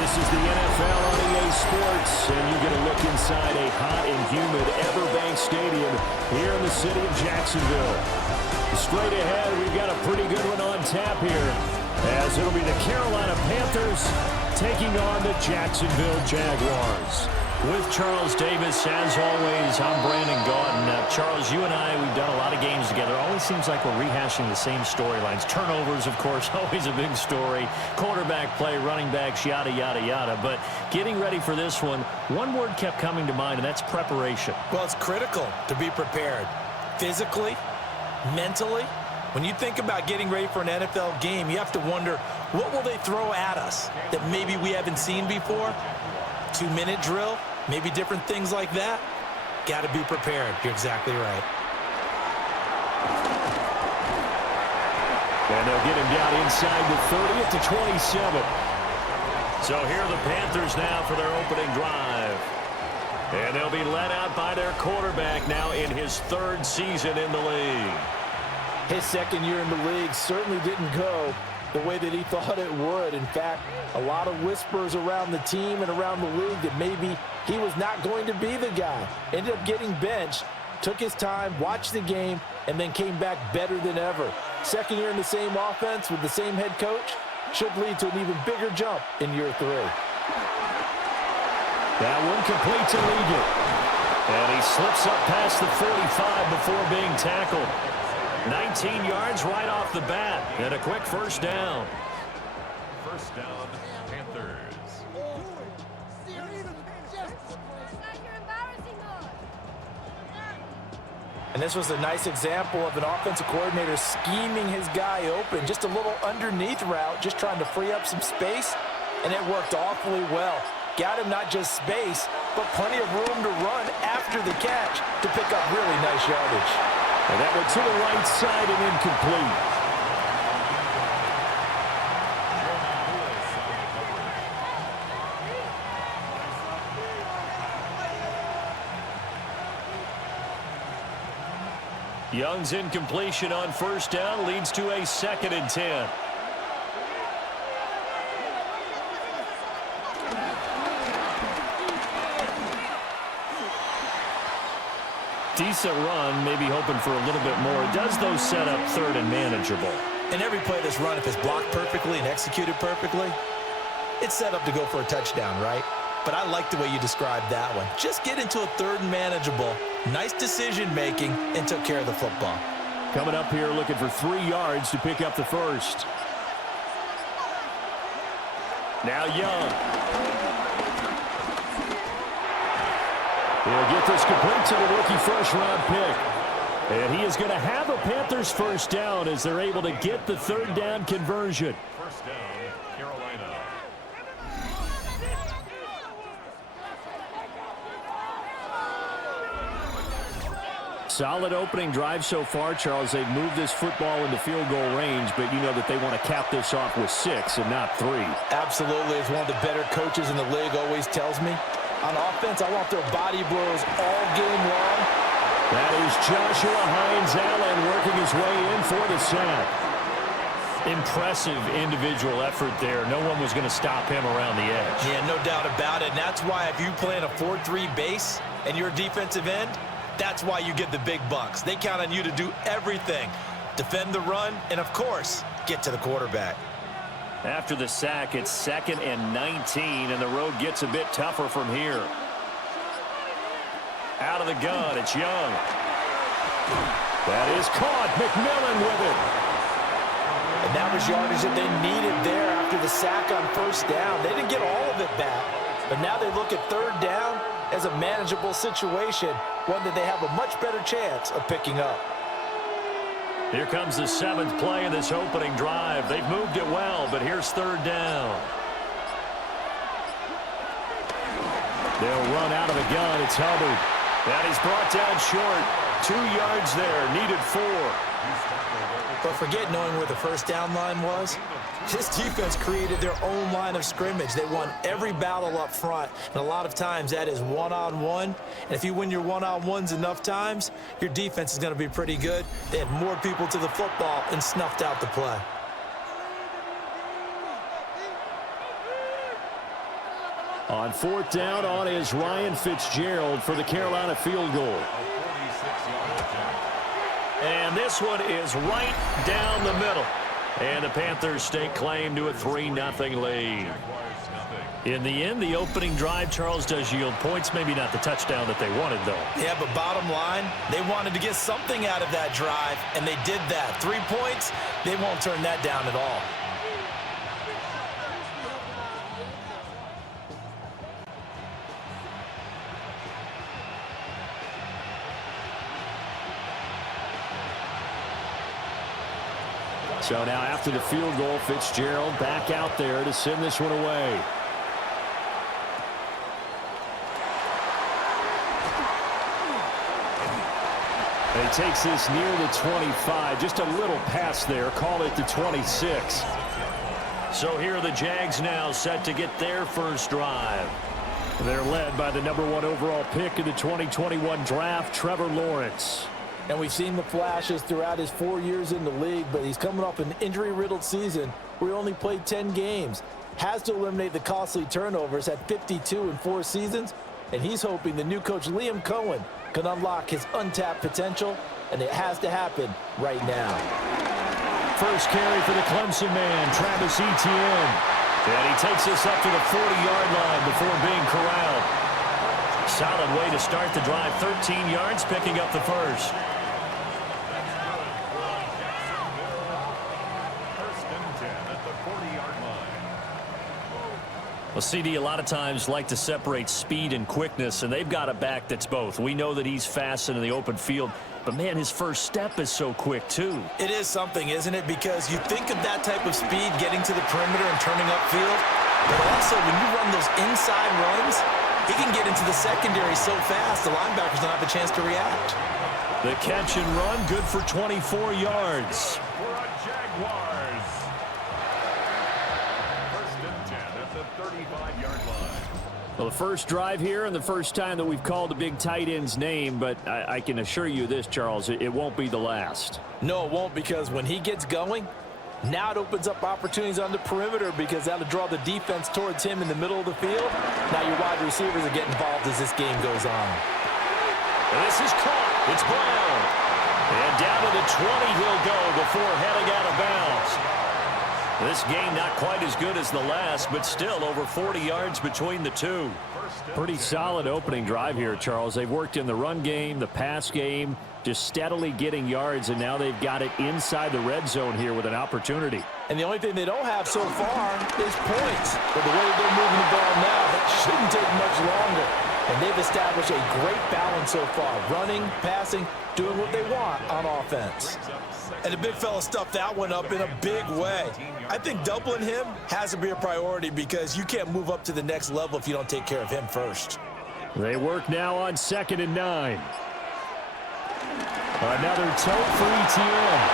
This is the NFL on EA Sports, and you get a look inside a hot and humid Everbank Stadium here in the city of Jacksonville. Straight ahead, we've got a pretty good one on tap here, as it'll be the Carolina Panthers taking on the Jacksonville Jaguars. With Charles Davis, as always, I'm Brandon Gaudin. Charles, you and I, we've done a lot of games together. It always seems like we're rehashing the same storylines. Turnovers, of course, always a big story. Quarterback play, running backs, yada, yada, yada. But getting ready for this one word kept coming to mind, and that's preparation. Well, it's critical to be prepared. Physically, mentally. When you think about getting ready for an NFL game, you have to wonder, what will they throw at us that maybe we haven't seen before? 2-minute drill? Maybe different things like that. Got to be prepared. You're exactly right. And they'll get him down inside the 30 at the 27. So here are the Panthers now for their opening drive. And they'll be led out by their quarterback now in his third season in the league. His second year in the league certainly didn't go the way that he thought it would. In fact, a lot of whispers around the team and around the league that maybe he was not going to be the guy. Ended up getting benched, took his time, watched the game, and then came back better than ever. Second year in the same offense with the same head coach should lead to an even bigger jump in year 3. That one complete to Ligon. And he slips up past the 45 before being tackled. 19 yards right off the bat, and a quick first down. First down, Panthers. And this was a nice example of an offensive coordinator scheming his guy open. Just a little underneath route, just trying to free up some space, and it worked awfully well. Got him not just space, but plenty of room to run after the catch to pick up really nice yardage. And that went to the right side and incomplete. Young's incompletion on first down leads to a 2nd and 10. Decent run, maybe hoping for a little bit more. It does, though, set up 3rd and manageable. And every play that's run, if it's blocked perfectly and executed perfectly, it's set up to go for a touchdown, right? But I like the way you described that one. Just get into a 3rd and manageable, nice decision-making, and took care of the football. Coming up here looking for 3 yards to pick up the first. Now Young. He'll get this complete to the rookie first-round pick. And he is going to have a Panthers first down as they're able to get the 3rd down conversion. First down, Carolina. Solid opening drive so far, Charles. They've moved this football into field goal range, but you know that they want to cap this off with 6 and not 3. Absolutely. As one of the better coaches in the league always tells me, on offense, I want their body blows all game long. That is Joshua Hines-Allen working his way in for the sack. Impressive individual effort there. No one was going to stop him around the edge. Yeah, no doubt about it. And that's why if you play in a 4-3 base and you're a defensive end, that's why you get the big bucks. They count on you to do everything. Defend the run and, of course, get to the quarterback. After the sack, it's 2nd and 19, and the road gets a bit tougher from here. Out of the gun, it's Young. That is caught. McMillan with it. And that was yardage that they needed there after the sack on first down. They didn't get all of it back, but now they look at 3rd down as a manageable situation, one that they have a much better chance of picking up. Here comes the 7th play of this opening drive. They've moved it well, but here's 3rd down. They'll run out of the gun. It's Hubbard. That is brought down short. 2 yards there. Needed 4. But forget knowing where the first down line was. This defense created their own line of scrimmage. They won every battle up front, and a lot of times that is one-on-one. And if you win your one-on-ones enough times, your defense is going to be pretty good. They had more people to the football and snuffed out the play. On fourth down, on is Ryan Fitzgerald for the Carolina field goal. And this one is right down the middle. And the Panthers stake claim to a 3-0 lead. In the end, the opening drive, Charles, does yield points. Maybe not the touchdown that they wanted, though. Yeah, but bottom line, they wanted to get something out of that drive, and they did that. 3 points, they won't turn that down at all. So now after the field goal, Fitzgerald back out there to send this one away. And he takes this near the 25. Just a little pass there. Call it the 26. So here are the Jags now set to get their first drive. They're led by the #1 overall pick in the 2021 draft, Trevor Lawrence. And we've seen the flashes throughout his 4 years in the league, but he's coming off an injury-riddled season where he only played 10 games. Has to eliminate the costly turnovers at 52 in 4 seasons, and he's hoping the new coach Liam Cohen can unlock his untapped potential, and it has to happen right now. First carry for the Clemson man, Travis Etienne. And he takes this up to the 40-yard line before being corralled. Solid way to start the drive. 13 yards, picking up the first. Well, CD, a lot of times like to separate speed and quickness, and they've got a back that's both. We know that he's fast in the open field, but, man, his first step is so quick, too. It is something, isn't it? Because you think of that type of speed getting to the perimeter and turning upfield, but also when you run those inside runs, he can get into the secondary so fast the linebackers don't have a chance to react. The catch and run, good for 24 yards. For a Jaguars. First and 10 at the 35-yard line. Well, the first drive here and the first time that we've called the big tight end's name, but I can assure you this, Charles, it won't be the last. No, it won't, because when he gets going, now it opens up opportunities on the perimeter because that'll draw the defense towards him in the middle of the field. Now your wide receivers are getting involved as this game goes on. And this is caught. It's Brown. And down to the 20 he'll go before heading out of bounds. This game not quite as good as the last, but still over 40 yards between the two. Pretty solid opening drive here, Charles. They've worked in the run game, the pass game, just steadily getting yards, and now they've got it inside the red zone here with an opportunity. And the only thing they don't have so far is points. But the way they're moving the ball now, that shouldn't take much longer. And they've established a great balance so far, running, passing, doing what they want on offense. And the big fella stuffed that one up in a big way. I think doubling him has to be a priority because you can't move up to the next level if you don't take care of him first. They work now on 2nd and 9. Another tote for Etienne.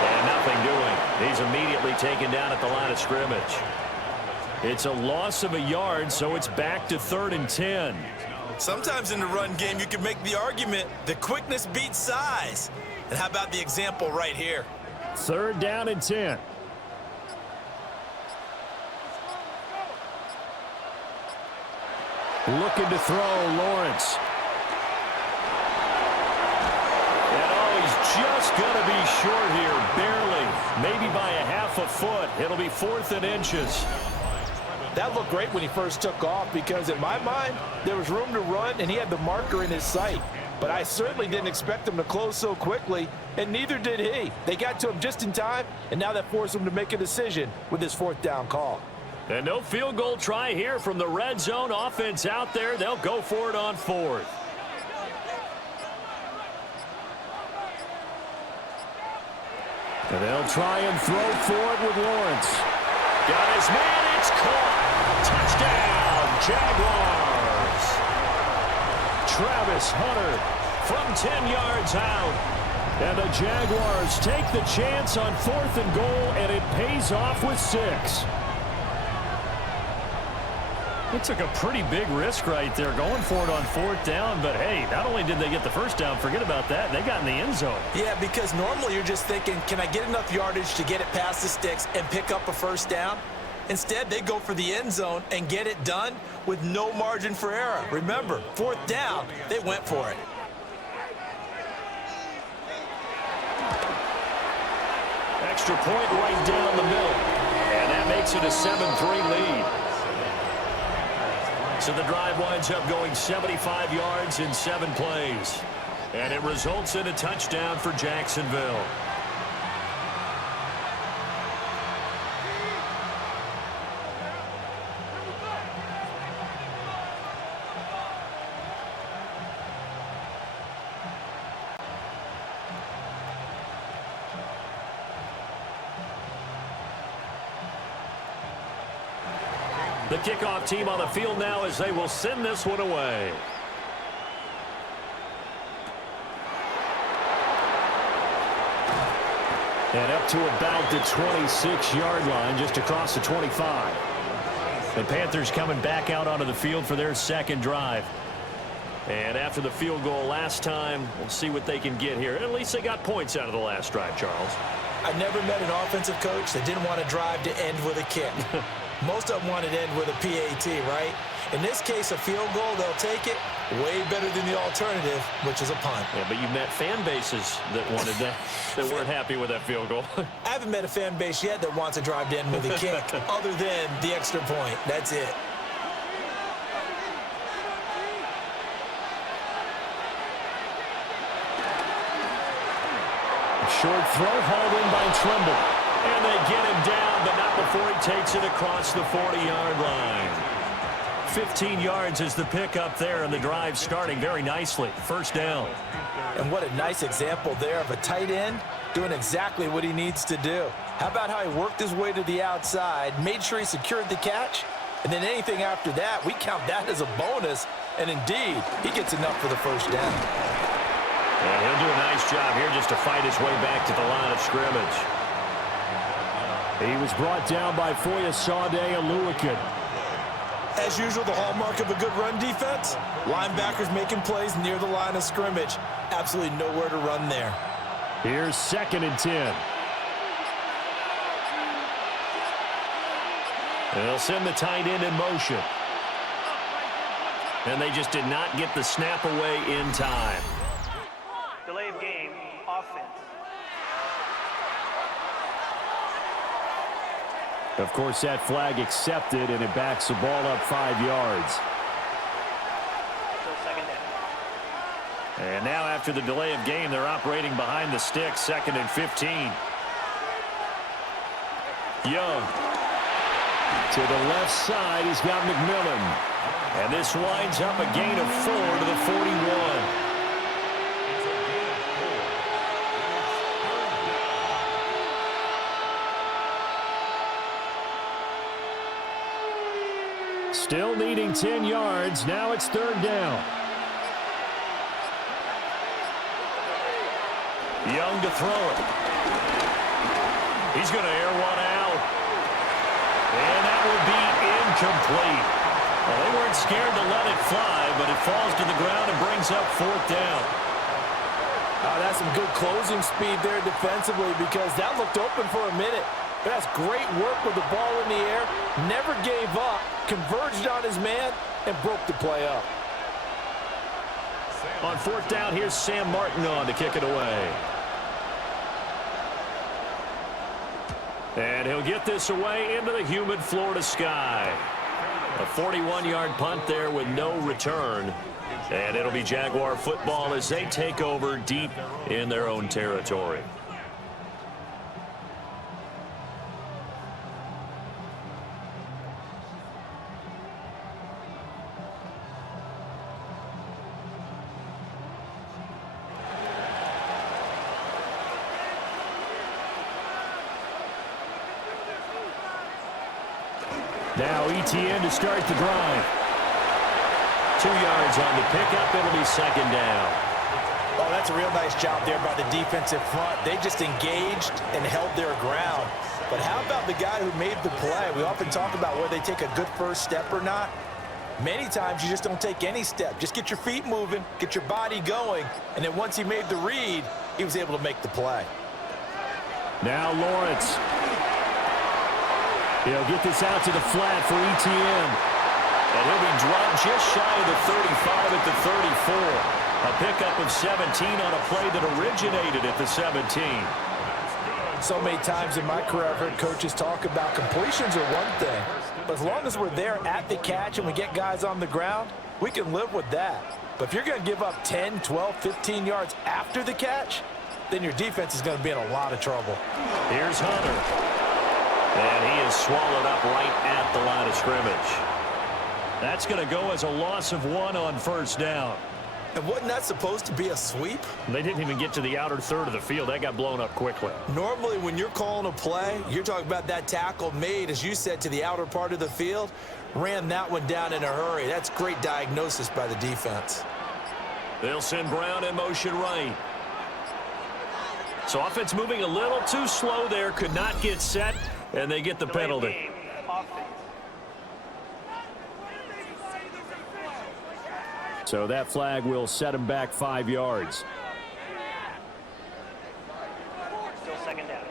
And nothing doing. He's immediately taken down at the line of scrimmage. It's a loss of a yard, so it's back to 3rd and 10. Sometimes in the run game, you can make the argument that quickness beats size. And how about the example right here? 3rd down and 10. Looking to throw, Lawrence. Just going to be short here, barely, maybe by a half a foot. It'll be 4th and inches. That looked great when he first took off because, in my mind, there was room to run, and he had the marker in his sight. But I certainly didn't expect him to close so quickly, and neither did he. They got to him just in time, and now that forced him to make a decision with his 4th down call. And no field goal try here from the red zone. Offense out there. They'll go for it on 4th. And they'll try and throw for it with Lawrence. Got his man. It's caught. Touchdown, Jaguars. Travis Hunter from 10 yards out. And the Jaguars take the chance on 4th and goal, and it pays off with 6. It took a pretty big risk right there going for it on 4th down, but hey, not only did they get the first down, forget about that, they got in the end zone. Yeah, because normally you're just thinking, can I get enough yardage to get it past the sticks and pick up a first down? Instead, they go for the end zone and get it done with no margin for error. Remember, 4th down, they went for it. Extra point right down the middle. And that makes it a 7-3 lead. So the drive winds up going 75 yards in 7 plays. And it results in a touchdown for Jacksonville. The kickoff team on the field now as they will send this one away. And up to about the 26-yard line, just across the 25. The Panthers coming back out onto the field for their second drive. And after the field goal last time, we'll see what they can get here. At least they got points out of the last drive, Charles. I never met an offensive coach that didn't want to drive to end with a kick. Most of them want to end with a PAT, right? In this case, a field goal, they'll take it. Way better than the alternative, which is a punt. Yeah, but you met fan bases that wanted that, that weren't happy with that field goal. I haven't met a fan base yet that wants to drive to end with a kick, other than the extra point. That's it. Short throw hauled in by Trimble. And they get him down, but not before he takes it across the 40-yard line. 15 yards is the pickup there, and the drive starting very nicely. First down. And what a nice example there of a tight end doing exactly what he needs to do. How about how he worked his way to the outside, made sure he secured the catch, and then anything after that, we count that as a bonus. And indeed, he gets enough for the first down. And he'll do a nice job here just to fight his way back to the line of scrimmage. He was brought down by Foyesade Oluwakin. As usual, the hallmark of a good run defense, linebackers making plays near the line of scrimmage. Absolutely nowhere to run there. Here's 2nd and 10. They'll send the tight end in motion. And they just did not get the snap away in time. Delay of game, offense. Of course, that flag accepted, and it backs the ball up 5 yards. So 2nd down. And now after the delay of game, they're operating behind the sticks, 2nd and 15. Young. To the left side, he's got McMillan. And this winds up a gain of 4 to the 41. Still needing 10 yards. Now it's 3rd down. Young to throw it. He's going to air one out. And that will be incomplete. Well, they weren't scared to let it fly, but it falls to the ground and brings up 4th down. Oh, that's some good closing speed there defensively, because that looked open for a minute. But that's great work with the ball in the air. Never gave up, converged on his man, and broke the play up. On 4th down, here's Sam Martin on to kick it away. And he'll get this away into the humid Florida sky. A 41-yard punt there with no return. And it'll be Jaguar football as they take over deep in their own territory. Now ETN to start the drive. 2 yards on the pickup. It'll be 2nd down. Oh, that's a real nice job there by the defensive front. They just engaged and held their ground. But how about the guy who made the play? We often talk about whether they take a good first step or not. Many times you just don't take any step. Just get your feet moving, get your body going, and then once he made the read, he was able to make the play. Now Lawrence. He'll get this out to the flat for ETN. And he'll be dropped just shy of the 35 at the 34. A pickup of 17 on a play that originated at the 17. So many times in my career, I've heard coaches talk about completions are one thing. But as long as we're there at the catch and we get guys on the ground, we can live with that. But if you're going to give up 10, 12, 15 yards after the catch, then your defense is going to be in a lot of trouble. Here's Hunter. And he is swallowed up right at the line of scrimmage. That's going to go as a loss of 1 on first down. And wasn't that supposed to be a sweep? They didn't even get to the outer third of the field. That got blown up quickly. Normally, when you're calling a play, you're talking about that tackle made, as you said, to the outer part of the field. Ran that one down in a hurry. That's great diagnosis by the defense. They'll send Brown in motion right. So offense moving a little too slow there. Could not get set, and they get the penalty. So that flag will set him back 5 yards. Still second down.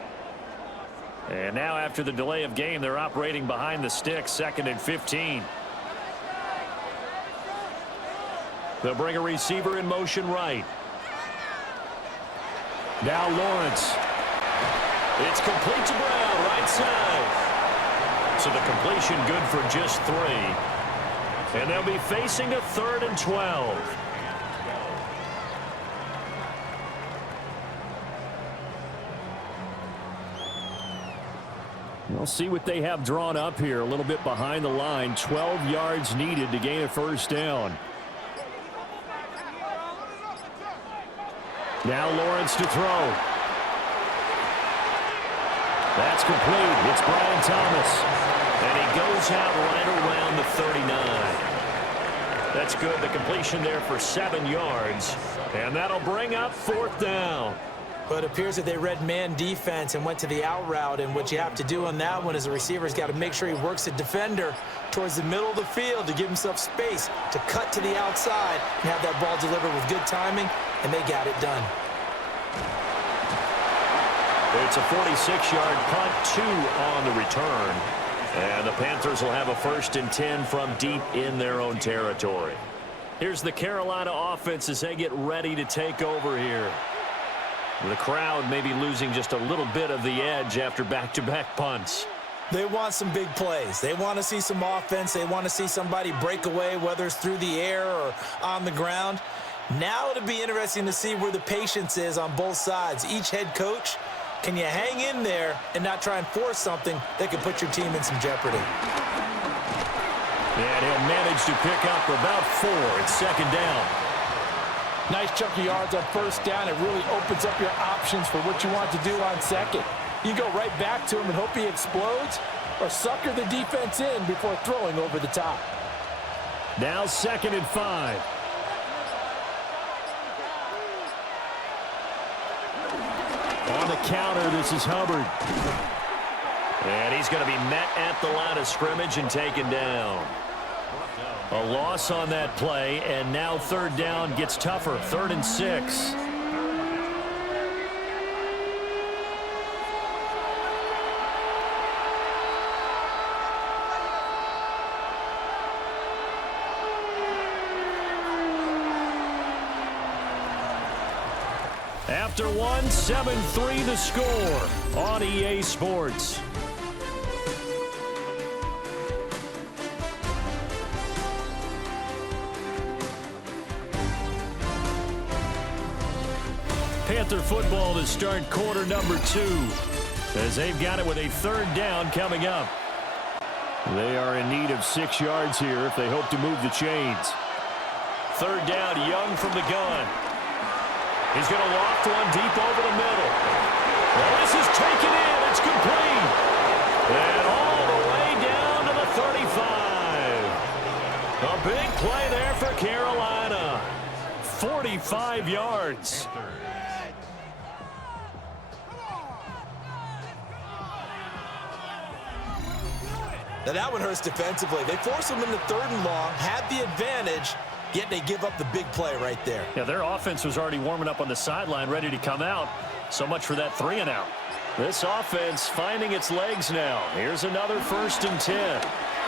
And now after the delay of game, they're operating behind the sticks, 2nd and 15. They'll bring a receiver in motion right. Now Lawrence. It's complete to Brown, right side. So the completion good for just 3. And they'll be facing a 3rd and 12. We'll see what they have drawn up here. A little bit behind the line. 12 yards needed to gain a first down. Now Lawrence to throw. That's complete. It's Brian Thomas. And he goes out right around the 39. That's good. The completion there for 7 yards. And that'll bring up 4th down. But it appears that they read man defense and went to the out route. And what you have to do on that one is the receiver's got to make sure he works the defender towards the middle of the field to give himself space to cut to the outside and have that ball delivered with good timing. And they got it done. It's a 46-yard punt, 2 on the return. And the Panthers will have a 1st and 10 from deep in their own territory. Here's the Carolina offense as they get ready to take over here. The crowd may be losing just a little bit of the edge after back-to-back punts. They want some big plays. They want to see some offense. They want to see somebody break away, whether it's through the air or on the ground. Now it'll be interesting to see where the patience is on both sides. Each head coach, can you hang in there and not try and force something that could put your team in some jeopardy? And he'll manage to pick up about 4. It's 2nd down. Nice chunk of yards on first down. It really opens up your options for what you want to do on second. You go right back to him and hope he explodes, or sucker the defense in before throwing over the top. Now 2nd and 5. On the counter, this is Hubbard. And he's going to be met at the line of scrimmage and taken down. A loss on that play, and now 3rd down gets tougher. 3rd and 6. After 1, 7-3 the score on EA Sports. Panther football to start quarter number 2, as they've got it with a 3rd down coming up. They are in need of 6 yards here if they hope to move the chains. 3rd down, Young from the gun. He's going to loft one deep over the middle. Well, this is taken in. It's complete. And all the way down to the 35. A big play there for Carolina. 45 yards. Now that one hurts defensively. They forced them into 3rd and long, had the advantage, yet they give up the big play right there. Yeah, their offense was already warming up on the sideline, ready to come out. So much for that 3 and out. This offense finding its legs now. Here's another 1st and 10.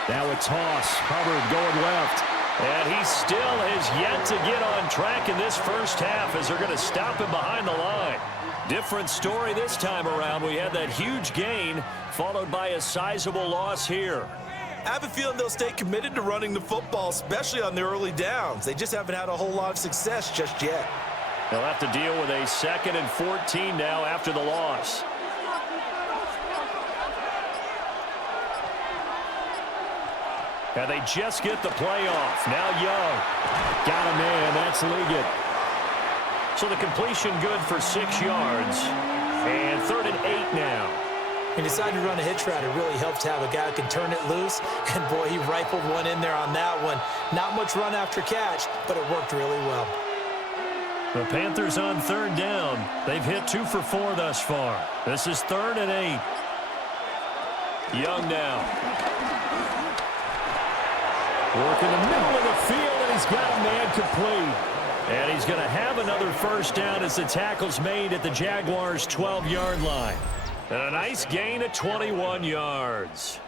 Now a toss. Hubbard going left. And he still has yet to get on track in this first half as they're going to stop him behind the line. Different story this time around. We had that huge gain followed by a sizable loss here. I have a feeling they'll stay committed to running the football, especially on the early downs. They just haven't had a whole lot of success just yet. They'll have to deal with a 2nd and 14 now after the loss. And they just get the play off. Now Young. Got a man. That's Liggett. So the completion good for 6 yards. And 3rd and 8 now. He decided to run a hitch route. It really helps to have a guy who can turn it loose. And, boy, he rifled one in there on that one. Not much run after catch, but it worked really well. The Panthers on 3rd down. They've hit 2 for 4 thus far. This is 3rd and 8. Young now. Work in the middle of the field, and he's got a man complete. And he's going to have another 1st down as the tackle's made at the Jaguars' 12-yard line. And a nice gain of 21 yards.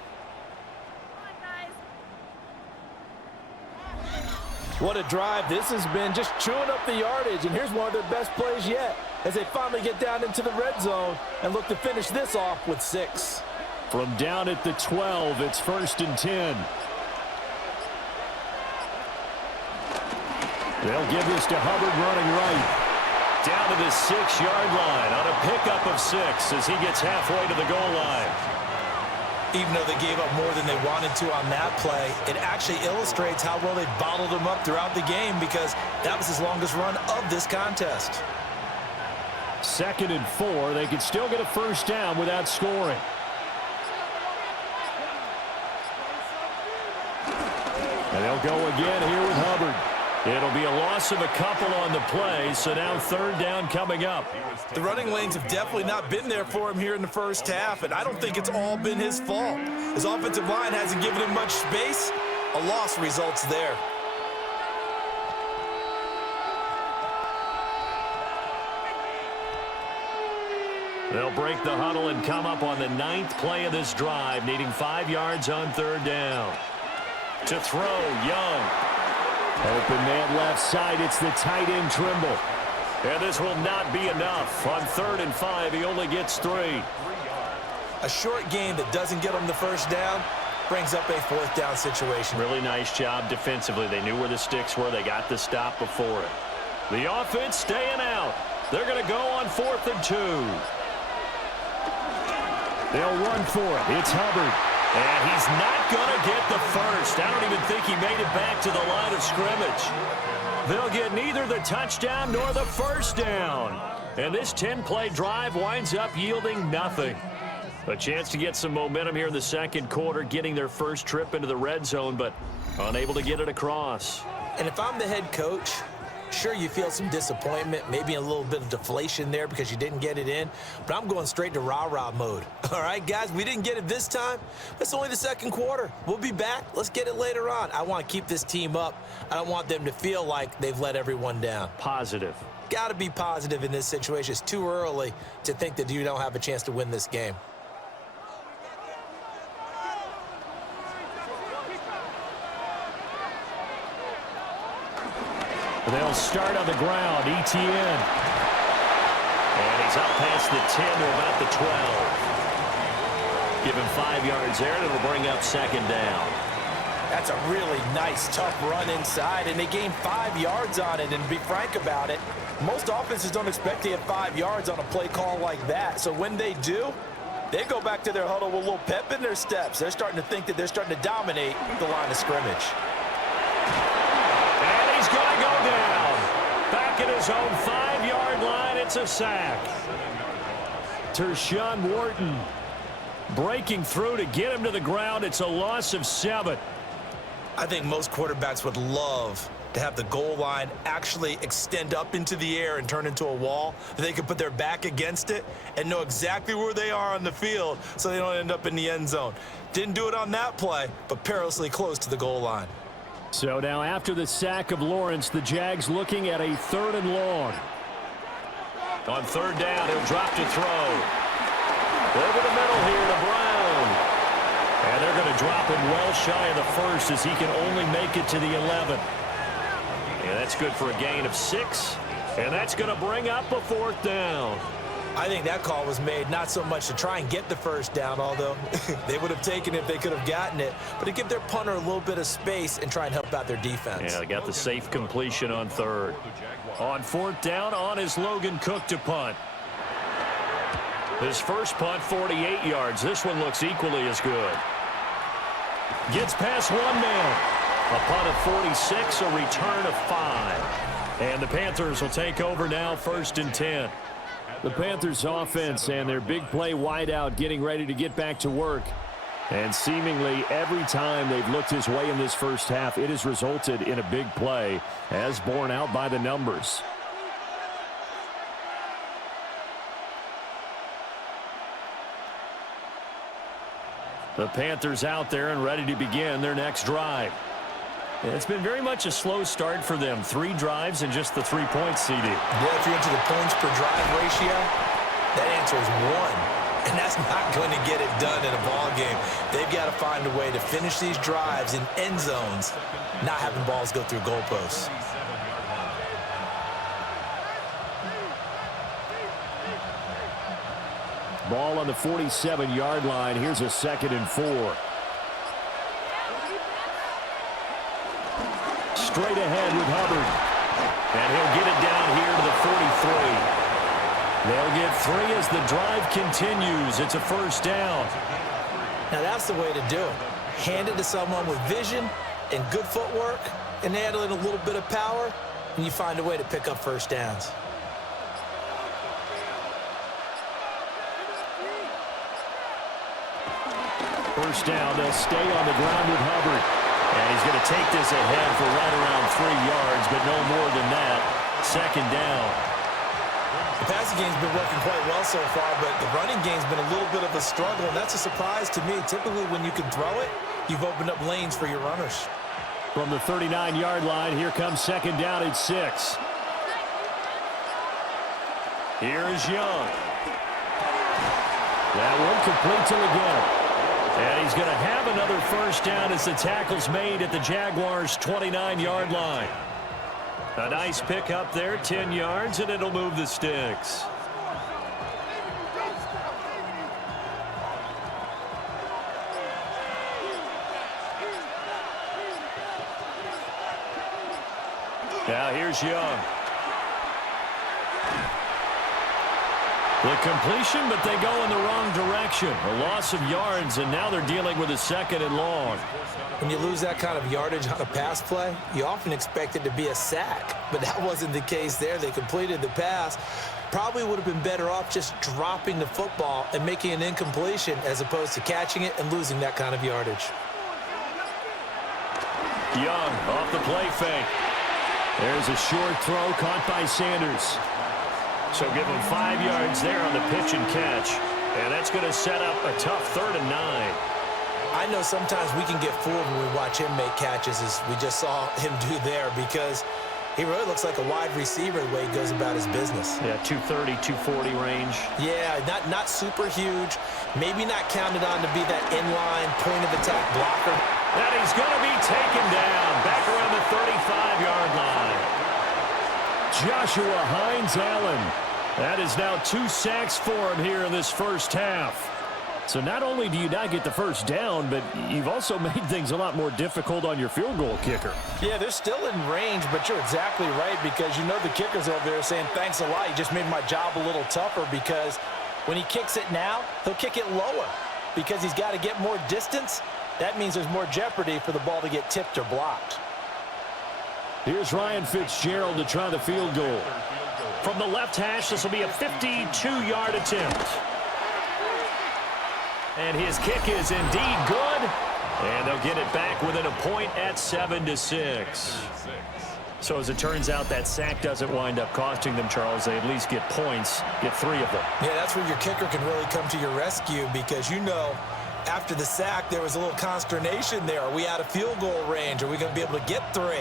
What a drive this has been, just chewing up the yardage. And here's one of their best plays yet as they finally get down into the red zone and look to finish this off with 6. From down at the 12, it's 1st and 10. They'll give this to Hubbard running right. Down to the 6-yard line on a pickup of 6 as he gets halfway to the goal line. Even though they gave up more than they wanted to on that play, it actually illustrates how well they bottled him up throughout the game because that was his longest run of this contest. 2nd and 4. They could still get a 1st down without scoring. And they'll go again here with Hubbard. It'll be a loss of a couple on the play, so now 3rd down coming up. The running lanes have definitely not been there for him here in the first half, and I don't think it's all been his fault. His offensive line hasn't given him much space. A loss results there. They'll break the huddle and come up on the 9th play of this drive, needing 5 yards on 3rd down. To throw, Young. Open man left side. It's the tight end Trimble. And this will not be enough. On 3rd and 5, he only gets 3. A short game that doesn't get him the 1st down brings up a 4th down situation. Really nice job defensively. They knew where the sticks were. They got the stop before it. The offense staying out. They're going to go on 4th and 2. They'll run for it. It's Hubbard. And he's not going to get the 1st. I don't even think he made it back to the line of scrimmage. They'll get neither the touchdown nor the 1st down. And this 10-play drive winds up yielding nothing. A chance to get some momentum here in the 2nd quarter, getting their first trip into the red zone, but unable to get it across. And if I'm the head coach, sure, you feel some disappointment, maybe a little bit of deflation there because you didn't get it in, but I'm going straight to rah-rah mode. All right, guys, we didn't get it this time. It's only the 2nd quarter. We'll be back. Let's get it later on. I want to keep this team up. I don't want them to feel like they've let everyone down. Positive. Got to be positive in this situation. It's too early to think that you don't have a chance to win this game. They'll start on the ground. ETN. And he's up past the 10 to about the 12. Give him 5 yards there, and it'll bring up 2nd down. That's a really nice, tough run inside, and they gained 5 yards on it. And to be frank about it, most offenses don't expect to get 5 yards on a play call like that. So when they do, they go back to their huddle with a little pep in their steps. They're starting to think that they're starting to dominate the line of scrimmage. He's going to go down. Back at his own 5-yard line, it's a sack. Tershawn Wharton breaking through to get him to the ground. It's a loss of 7. I think most quarterbacks would love to have the goal line actually extend up into the air and turn into a wall. They could put their back against it and know exactly where they are on the field so they don't end up in the end zone. Didn't do it on that play, but perilously close to the goal line. So now after the sack of Lawrence, the Jags looking at a 3rd and long. On 3rd down, he'll drop to throw. Over the middle here to Brown. And they're going to drop him well shy of the first as he can only make it to the 11. And that's good for a gain of 6. And that's going to bring up a 4th down. I think that call was made not so much to try and get the first down, although they would have taken it if they could have gotten it, but to give their punter a little bit of space and try and help out their defense. Yeah, they got the safe completion on 3rd. On 4th down, on is Logan Cook to punt. His first punt, 48 yards. This one looks equally as good. Gets past one man. A punt of 46, a return of 5. And the Panthers will take over now, 1st and 10. The Panthers offense and their big play wideout getting ready to get back to work. And seemingly every time they've looked his way in this first half, it has resulted in a big play as borne out by the numbers. The Panthers out there and ready to begin their next drive. It's been very much a slow start for them. 3 drives and just the 3-point CD. Yeah, if you're into the points per drive ratio, that answer is 1. And that's not going to get it done in a ball game. They've got to find a way to finish these drives in end zones, not having balls go through goalposts. Ball on the 47-yard line. Here's a 2nd and 4. Straight ahead with Hubbard. And he'll get it down here to the 43. They'll get 3 as the drive continues. It's a 1st down. Now that's the way to do it. Hand it to someone with vision and good footwork and add in a little bit of power, and you find a way to pick up 1st downs. First down, they'll stay on the ground with Hubbard. And he's going to take this ahead for right around 3 yards, but no more than that. 2nd down. The passing game's been working quite well so far, but the running game's been a little bit of a struggle, and that's a surprise to me. Typically, when you can throw it, you've opened up lanes for your runners. From the 39-yard line, here comes 2nd down at 6. Here is Young. That one complete to the get. And he's going to have another 1st down as the tackle's made at the Jaguars' 29-yard line. A nice pick up there, 10 yards, and it'll move the sticks. Now here's Young. The completion, but they go in the wrong direction. A loss of yards, and now they're dealing with a 2nd and long. When you lose that kind of yardage on a pass play, you often expect it to be a sack, but that wasn't the case there. They completed the pass. Probably would have been better off just dropping the football and making an incompletion as opposed to catching it and losing that kind of yardage. Young off the play fake. There's a short throw caught by Sanders. So give him 5 yards there on the pitch and catch. And that's going to set up a tough 3rd and 9. I know sometimes we can get fooled when we watch him make catches, as we just saw him do there, because he really looks like a wide receiver the way he goes about his business. Yeah, 230, 240 range. Yeah, not super huge. Maybe not counted on to be that inline point-of-attack blocker. And he's going to be taken down back around the 35-yard line. Joshua Hines-Allen. That is now 2 sacks for him here in this first half. So not only do you not get the 1st down, but you've also made things a lot more difficult on your field goal kicker. Yeah, they're still in range, but you're exactly right, because you know the kicker's over there saying, thanks a lot, you just made my job a little tougher, because when he kicks it now, he'll kick it lower because he's got to get more distance. That means there's more jeopardy for the ball to get tipped or blocked. Here's Ryan Fitzgerald to try the field goal. From the left hash, this will be a 52-yard attempt. And his kick is indeed good. And they'll get it back within a point at 7-6. So as it turns out, that sack doesn't wind up costing them, Charles. They at least get points, get 3 of them. Yeah, that's where your kicker can really come to your rescue, because you know after the sack there was a little consternation there. Are we out of field goal range? Are we going to be able to get 3?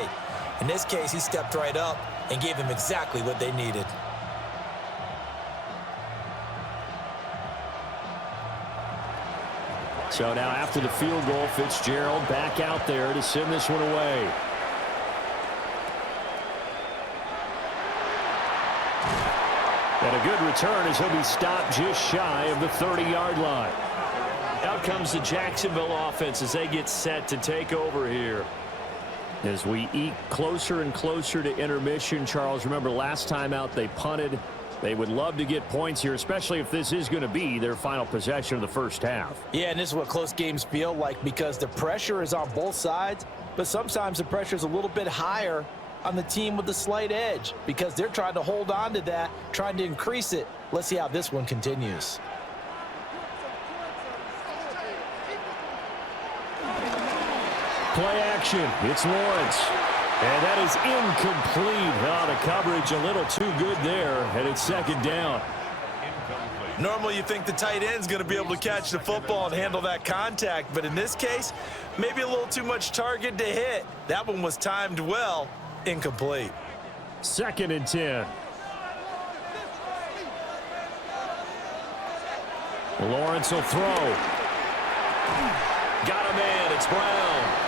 In this case, he stepped right up and gave them exactly what they needed. So now after the field goal, Fitzgerald back out there to send this one away. And a good return as he'll be stopped just shy of the 30-yard line. Out comes the Jacksonville offense as they get set to take over here. As we eke closer and closer to intermission, Charles, remember last time out they punted. They would love to get points here, especially if this is going to be their final possession of the first half. Yeah, and this is what close games feel like because the pressure is on both sides, but sometimes the pressure is a little bit higher on the team with the slight edge because they're trying to hold on to that, trying to increase it. Let's see how this one continues. Play action. It's Lawrence. And that is incomplete. Oh, the coverage a little too good there, and it's second down. Normally you think the tight end's going to be able to catch the football and handle that contact, but in this case, maybe a little too much target to hit. That one was timed well. Incomplete. 2nd and 10. Lawrence will throw. Got a man. It's Brown.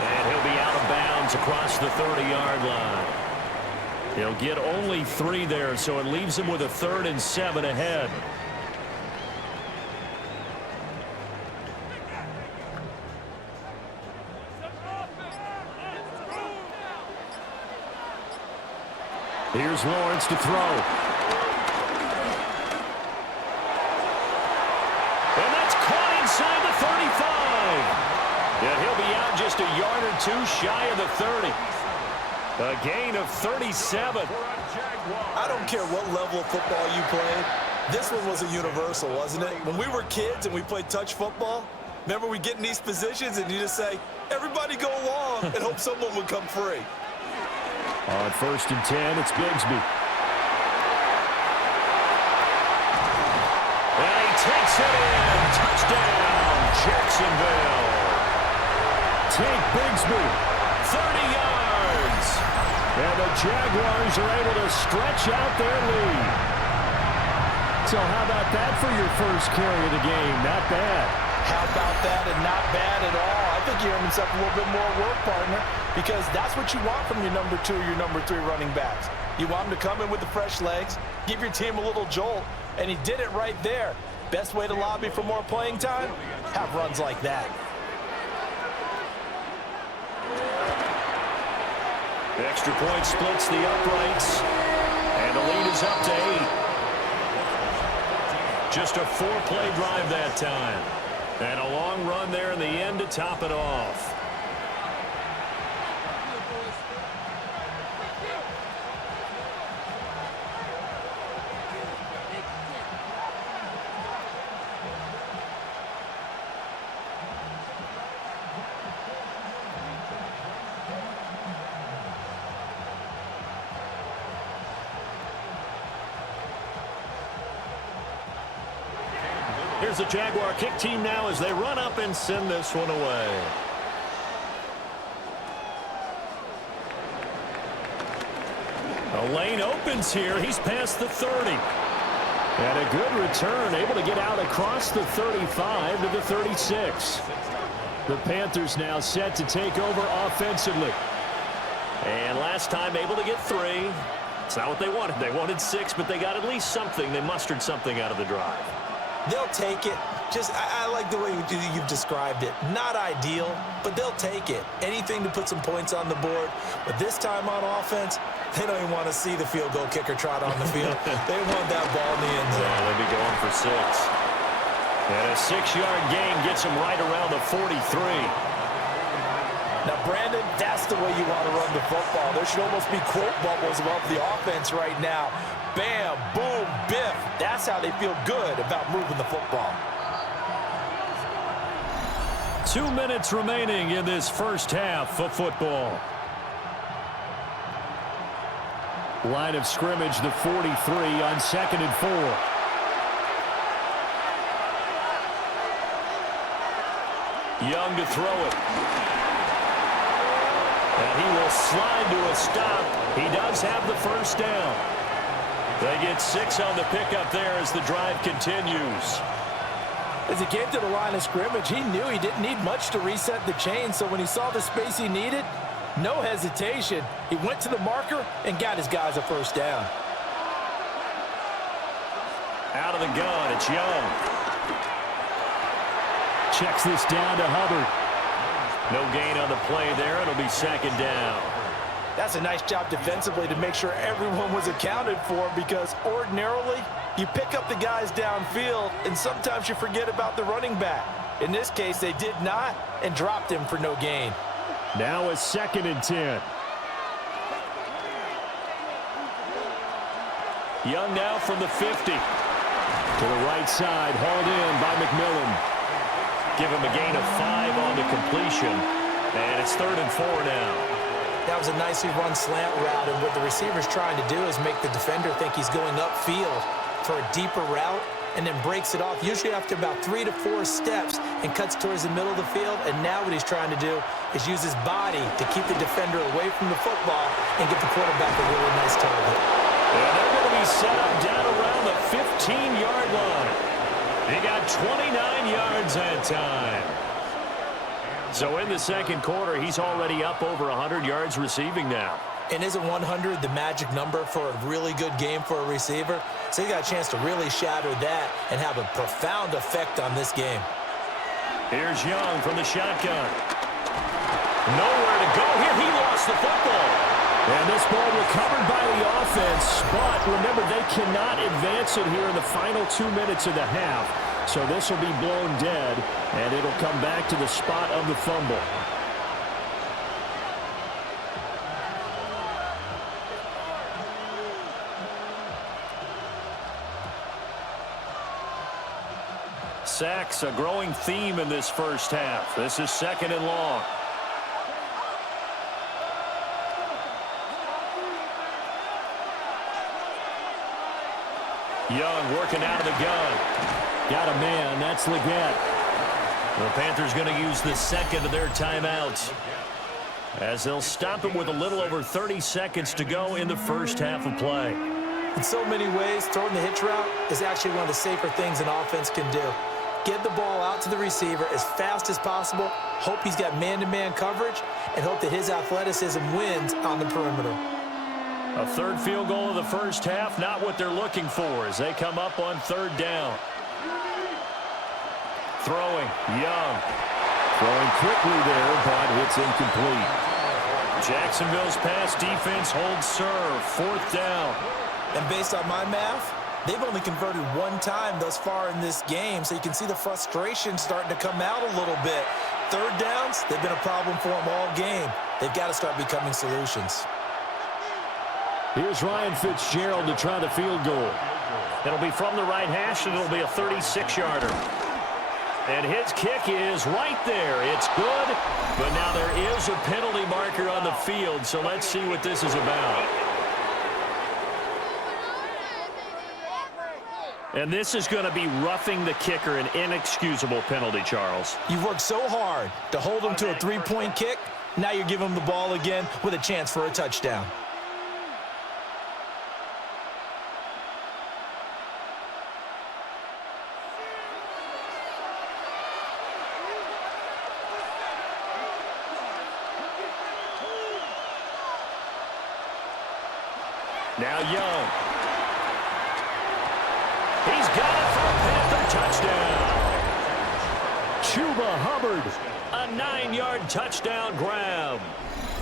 And he'll be out of bounds across the 30-yard line. He'll get only 3 there, so it leaves him with a 3rd and 7 ahead. Here's Lawrence to throw. And that's caught inside the 35. And he'll be out just a yard or 2 shy of the 30. A gain of 37. I don't care what level of football you played. This one was a universal, wasn't it? When we were kids and we played touch football, remember we get in these positions and you just say, everybody go along and hope someone would come free. On 1st and 10, it's Bigsby. And he takes it in. Touchdown, Jacksonville. Take Bigsby. 30 yards. And the Jaguars are able to stretch out their lead. So how about that for your first carry of the game? Not bad. How about that, and not bad at all. I think you earned himself a little bit more work, partner, because that's what you want from your number 2 or your number 3 running backs. You want him to come in with the fresh legs, give your team a little jolt, and he did it right there. Best way to lobby for more playing time? Have runs like that. The extra point splits the uprights, and the lead is up to 8. Just a 4-play drive that time. And a long run there in the end to top it off. Here's the Jaguar kick team now as they run up and send this one away. A lane opens here. He's past the 30. And a good return, able to get out across the 35 to the 36. The Panthers now set to take over offensively. And last time able to get 3. It's not what they wanted. They wanted 6, but they got at least something. They mustered something out of the drive. They'll take it. I like the way you've described it. Not ideal, but they'll take it. Anything to put some points on the board. But this time on offense, they don't even want to see the field goal kicker trot on the field. They want that ball in the end zone. Yeah, they'll be going for 6. And a 6-yard gain gets them right around the 43. Now, Brandon, that's the way you want to run the football. There should almost be quote bubbles above the offense right now. Bam, boom, biff. That's how they feel good about moving the football. 2 minutes remaining in this first half of football. Line of scrimmage, the 43 on 2nd and 4. Young to throw it. And he will slide to a stop. He does have the first down. They get 6 on the pickup there as the drive continues. As he came to the line of scrimmage, he knew he didn't need much to reset the chain, so when he saw the space he needed, no hesitation. He went to the marker and got his guys a first down. Out of the gun, it's Young. Checks this down to Hubbard. No gain on the play there. It'll be second down. That's a nice job defensively to make sure everyone was accounted for, because ordinarily you pick up the guys downfield and sometimes you forget about the running back. In this case, they did not and dropped him for no gain. Now a 2nd and 10. Young now from the 50. To the right side, hauled in by McMillan. Give him a gain of 5 on the completion. And it's 3rd and 4 now. That was a nicely run slant route, and what the receiver's trying to do is make the defender think he's going upfield for a deeper route, and then breaks it off, usually after about 3 to 4 steps, and cuts towards the middle of the field. And now what he's trying to do is use his body to keep the defender away from the football and get the quarterback a really nice target. And they're going to be set up down around the 15-yard line. He got 29 yards that time. So in the second quarter, he's already up over 100 yards receiving now. And isn't 100 the magic number for a really good game for a receiver? So he got a chance to really shatter that and have a profound effect on this game. Here's Young from the shotgun. Nowhere to go here. He lost the football. And this ball recovered by the offense, but remember, they cannot advance it here in the final 2 minutes of the half. So this will be blown dead, and it'll come back to the spot of the fumble. Sacks, a growing theme in this first half. This is 2nd and long. Young working out of the gun. Got a man. That's Leggett. The Panthers going to use the second of their timeouts, as they'll stop it with a little over 30 seconds to go in the first half of play. In so many ways, throwing the hitch route is actually one of the safer things an offense can do. Get the ball out to the receiver as fast as possible, hope he's got man-to-man coverage, and hope that his athleticism wins on the perimeter. A third field goal of the first half, not what they're looking for as they come up on 3rd down. Throwing, Young. Throwing quickly there, but it's incomplete. Jacksonville's pass defense holds serve. 4th down. And based on my math, they've only converted 1 time thus far in this game, so you can see the frustration starting to come out a little bit. 3rd downs, they've been a problem for them all game. They've got to start becoming solutions. Here's Ryan Fitzgerald to try the field goal. It'll be from the right hash, and it'll be a 36-yarder. And his kick is right there. It's good, but now there is a penalty marker on the field, so let's see what this is about. And this is going to be roughing the kicker, an inexcusable penalty, Charles. You've worked so hard to hold him to a 3-point kick. Now you're giving him the ball again with a chance for a touchdown. Now Young. He's got it for a Panther touchdown. Chuba Hubbard. A 9-yard touchdown grab.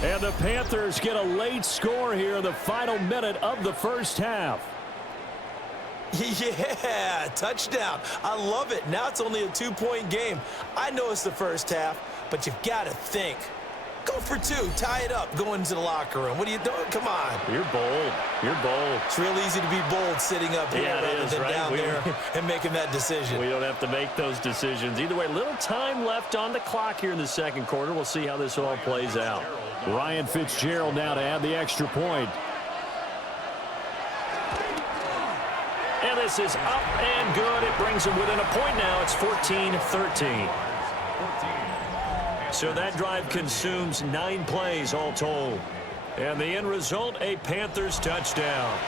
And the Panthers get a late score here in the final minute of the first half. Yeah, touchdown. I love it. Now it's only a 2-point game. I know it's the first half, but you've got to think. Go for 2. Tie it up. Go into the locker room. What are you doing? Come on. You're bold. You're bold. It's real easy to be bold sitting up here rather than down there and making that decision. We don't have to make those decisions. Either way, little time left on the clock here in the second quarter. We'll see how this all plays out. Ryan Fitzgerald now to add the extra point. And this is up and good. It brings them within a point now. It's 14-13. So that drive consumes 9 plays all told. And the end result, a Panthers touchdown.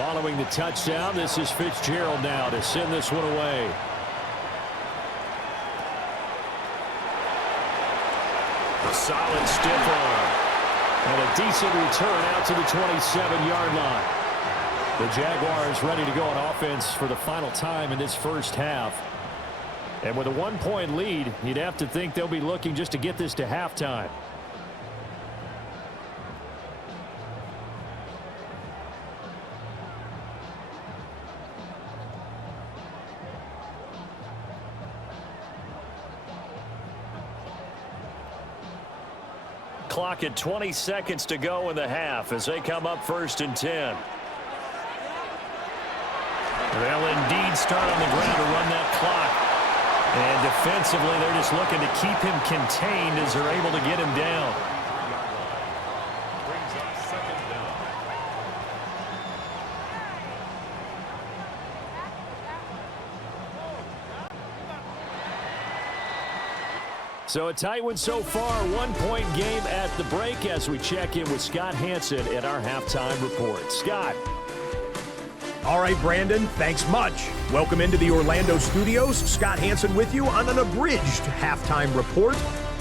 Following the touchdown, this is Fitzgerald now to send this one away. A solid stiff arm. And a decent return out to the 27-yard line. The Jaguars ready to go on offense for the final time in this first half. And with a 1-point lead, you'd have to think they'll be looking just to get this to halftime. Clock at 20 seconds to go in the half as they come up 1st and 10. They'll indeed start on the ground to run that clock. And defensively, they're just looking to keep him contained as they're able to get him down. Brings up 2nd down. So a tight one so far. 1-point game at the break as we check in with Scott Hansen at our halftime report. Scott. All right, Brandon, thanks much. Welcome into the Orlando studios. Scott Hansen with you on an abridged halftime report.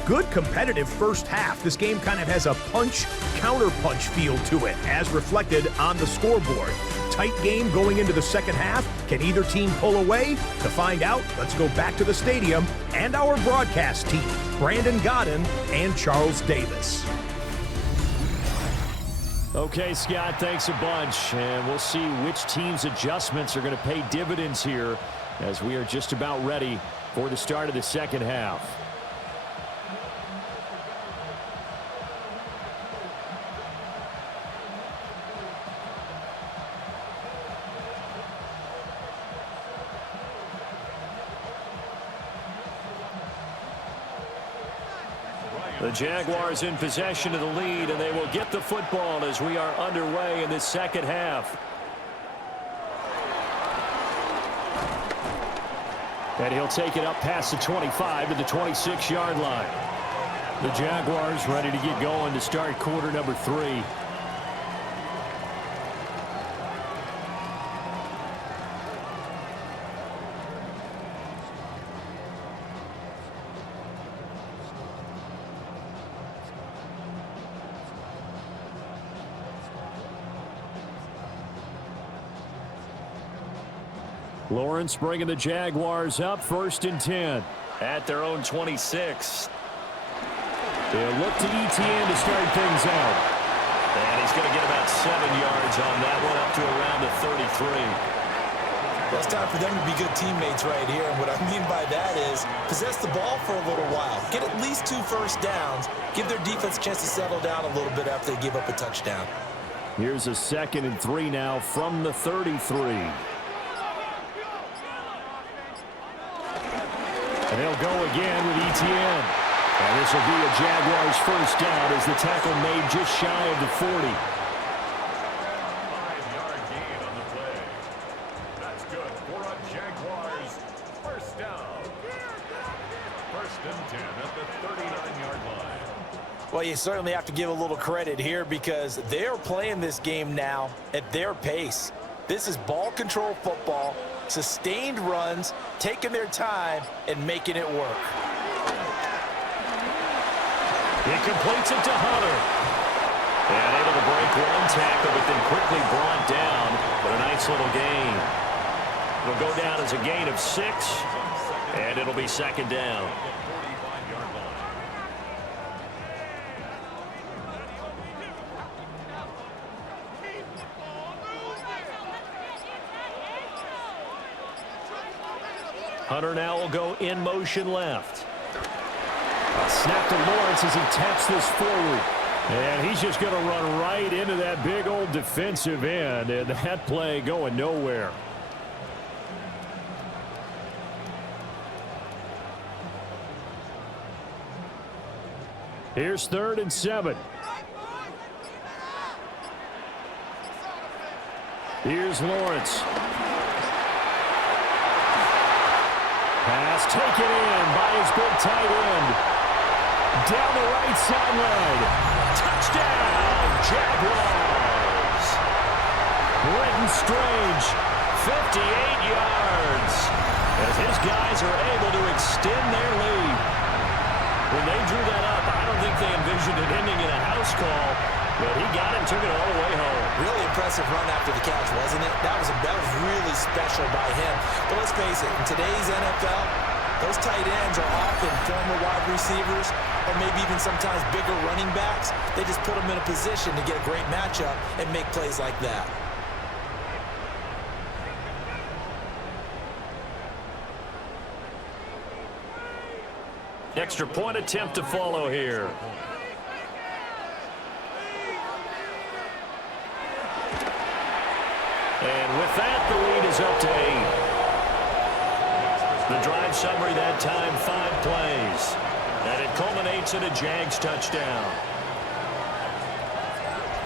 Good competitive first half. This game kind of has a punch-counter-punch feel to it, as reflected on the scoreboard. Tight game going into the second half. Can either team pull away? To find out, let's go back to the stadium and our broadcast team, Brandon Godden and Charles Davis. Okay, Scott, thanks a bunch. And we'll see which team's adjustments are going to pay dividends here as we are just about ready for the start of the second half. The Jaguars in possession of the lead, and they will get the football as we are underway in this second half. And he'll take it up past the 25 to the 26-yard line. The Jaguars ready to get going to start quarter number 3. Lawrence bringing the Jaguars up 1st and 10 At their own 26. They'll look to ETN to start things out. And he's going to get about 7 yards on that one, up to around the 33. Well, it's time for them to be good teammates right here. And what I mean by that is possess the ball for a little while. Get at least 2 first downs. Give their defense a chance to settle down a little bit after they give up a touchdown. Here's a 2nd and 3 now from the 33. And they'll go again with ETN. And this will be a Jaguars first down as the tackle made just shy of the 40. 5-yard gain on the play. That's good for a Jaguars first down. 1st and 10 at the 39-yard line. Well, you certainly have to give a little credit here because they're playing this game now at their pace. This is ball control football, sustained runs, taking their time, and making it work. He completes it to Hunter. And able to break one tackle, but then quickly brought down. But a nice little gain. It'll go down as a gain of 6, and it'll be 2nd down. Hunter now will go in motion left. Snap to Lawrence as he taps this forward. And he's just going to run right into that big old defensive end. And that play going nowhere. Here's 3rd and 7. Here's Lawrence. Pass taken in by his big tight end. Down the right sideline. Touchdown, Jaguars. Britton Strange, 58 yards. As his guys are able to extend their lead. When they drew that up, I don't think they envisioned it ending in a house call, but he got it and took it all the way home. Really impressive run after the catch, wasn't it? That was really special by him. But let's face it, in today's NFL, those tight ends are often former wide receivers or maybe even sometimes bigger running backs. They just put them in a position to get a great matchup and make plays like that. Extra point attempt to follow here. And with that, the lead is up to 8. The drive summary that time, 5 plays. And it culminates in a Jags touchdown.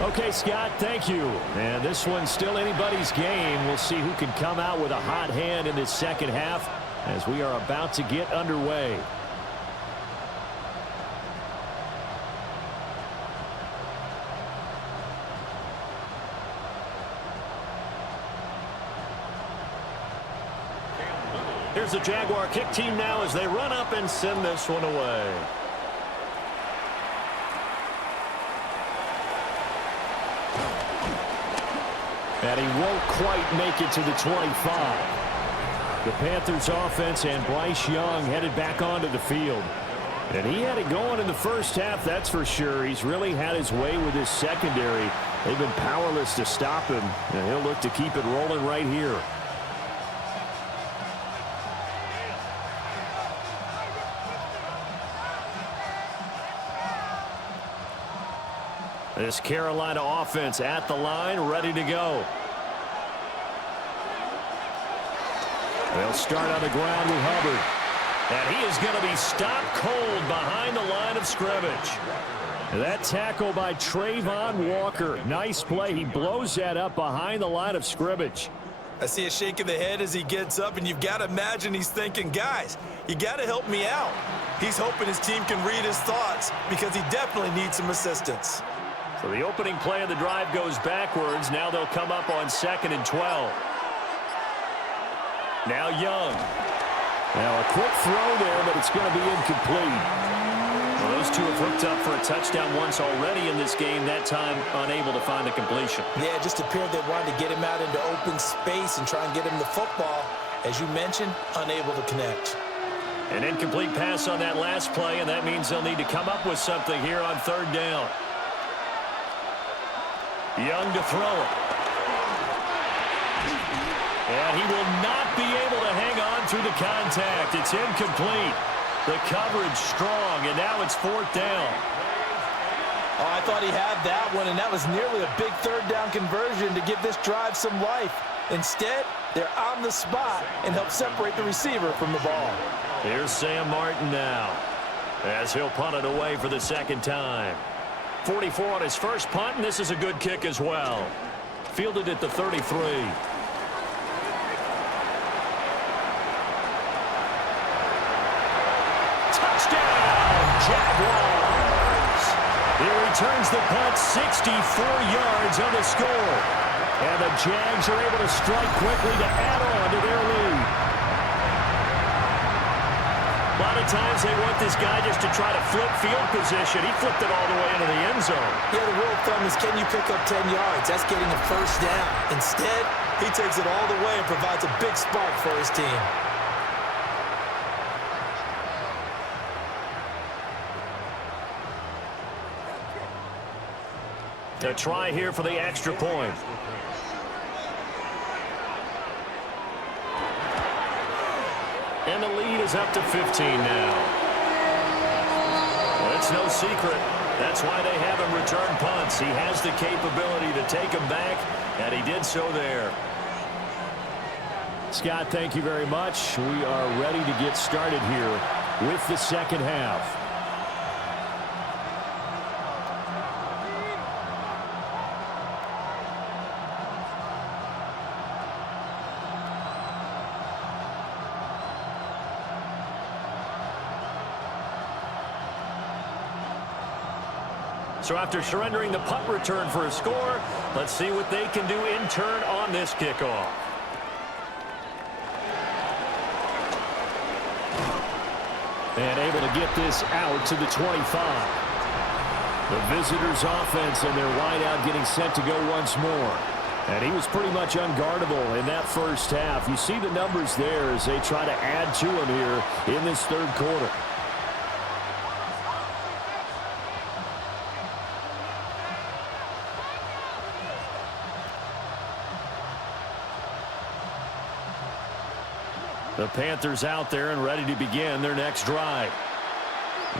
Okay, Scott, thank you. And this one's still anybody's game. We'll see who can come out with a hot hand in this second half as we are about to get underway. Here's the Jaguar kick team now as they run up and send this one away. And he won't quite make it to the 25. The Panthers offense and Bryce Young headed back onto the field. And he had it going in the first half, that's for sure. He's really had his way with his secondary. They've been powerless to stop him, and he'll look to keep it rolling right here. This Carolina offense at the line, ready to go. They'll start on the ground with Hubbard. And he is going to be stopped cold behind the line of scrimmage. That tackle by Trayvon Walker. Nice play. He blows that up behind the line of scrimmage. I see a shake of the head as he gets up, and you've got to imagine he's thinking, guys, you got to help me out. He's hoping his team can read his thoughts because he definitely needs some assistance. So the opening play of the drive goes backwards. Now they'll come up on 2nd and 12. Now Young. Now a quick throw there, but it's going to be incomplete. Well, those two have hooked up for a touchdown once already in this game, that time unable to find the completion. Yeah, it just appeared they wanted to get him out into open space and try and get him the football. As you mentioned, unable to connect. An incomplete pass on that last play, and that means they'll need to come up with something here on 3rd down. Young to throw it. And he will not be able to hang on through the contact. It's incomplete. The coverage strong, and now it's 4th down. Oh, I thought he had that one, and that was nearly a big 3rd down conversion to give this drive some life. Instead, they're on the spot and help separate the receiver from the ball. Here's Sam Martin now as he'll punt it away for the 2nd time. 44 on his first punt, and this is a good kick as well. Fielded at the 33. Touchdown, Jaguars! He returns the punt 64 yards on the score. And the Jags are able to strike quickly to add on to their lead. A lot of times they want this guy just to try to flip field position. He flipped it all the way into the end zone. Yeah, the rule of thumb is, can you pick up 10 yards? That's getting a 1st down. Instead, he takes it all the way and provides a big spark for his team. A try here for the extra point. And the lead is up to 15 now. Well, it's no secret. That's why they have him return punts. He has the capability to take them back, and he did so there. Scott, thank you very much. We are ready to get started here with the second half. So after surrendering the punt return for a score, let's see what they can do in turn on this kickoff. And able to get this out to the 25. The visitors' offense and their wideout getting set to go once more. And he was pretty much unguardable in that first half. You see the numbers there as they try to add to him here in this third quarter. The Panthers out there and ready to begin their next drive.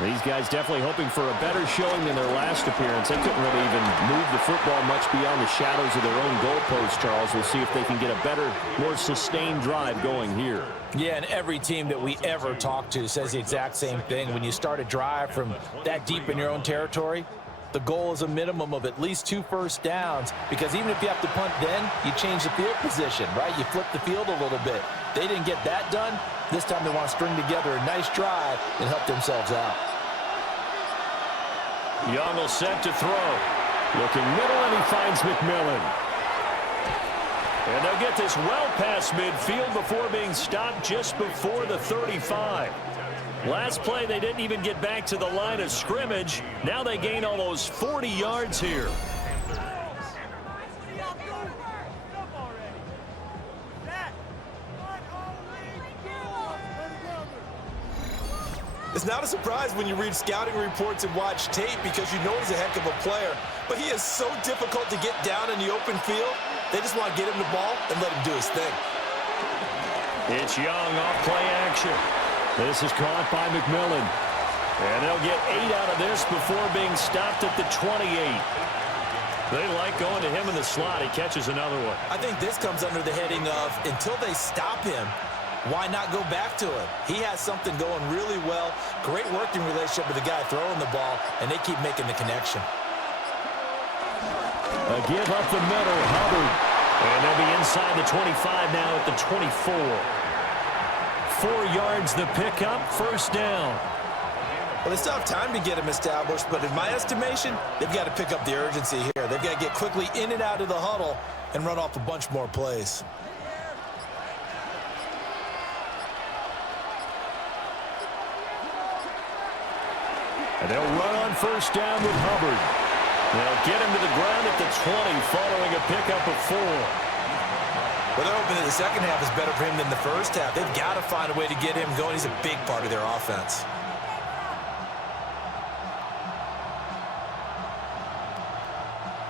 These guys definitely hoping for a better showing than their last appearance. They couldn't really even move the football much beyond the shadows of their own goalpost, Charles. We'll see if they can get a better, more sustained drive going here. Yeah, and every team that we ever talk to says the exact same thing. When you start a drive from that deep in your own territory, the goal is a minimum of at least 2 first downs, because even if you have to punt then, you change the field position, right? You flip the field a little bit. They didn't get that done. This time they want to string together a nice drive and help themselves out. Young will set to throw. Looking middle, and he finds McMillan. And they'll get this well past midfield before being stopped just before the 35. Last play, they didn't even get back to the line of scrimmage. Now they gain almost 40 yards here. It's not a surprise when you read scouting reports and watch tape, because you know he's a heck of a player. But he is so difficult to get down in the open field. They just want to get him the ball and let him do his thing. It's Young off play action. This is caught by McMillan. And they'll get 8 out of this before being stopped at the 28. They like going to him in the slot. He catches another one. I think this comes under the heading of, until they stop him, why not go back to him? He has something going really well. Great working relationship with the guy throwing the ball, and they keep making the connection. A give up the middle, Hubbard. And they'll be inside the 25 now at the 24. 4 yards the pickup, first down. Well, they still have time to get him established, but in my estimation, they've got to pick up the urgency here. They've got to get quickly in and out of the huddle and run off a bunch more plays. And they'll run on first down with Hubbard. They'll get him to the ground at the 20 following a pickup of 4. Well, they're hoping that the second half is better for him than the first half. They've got to find a way to get him going. He's a big part of their offense.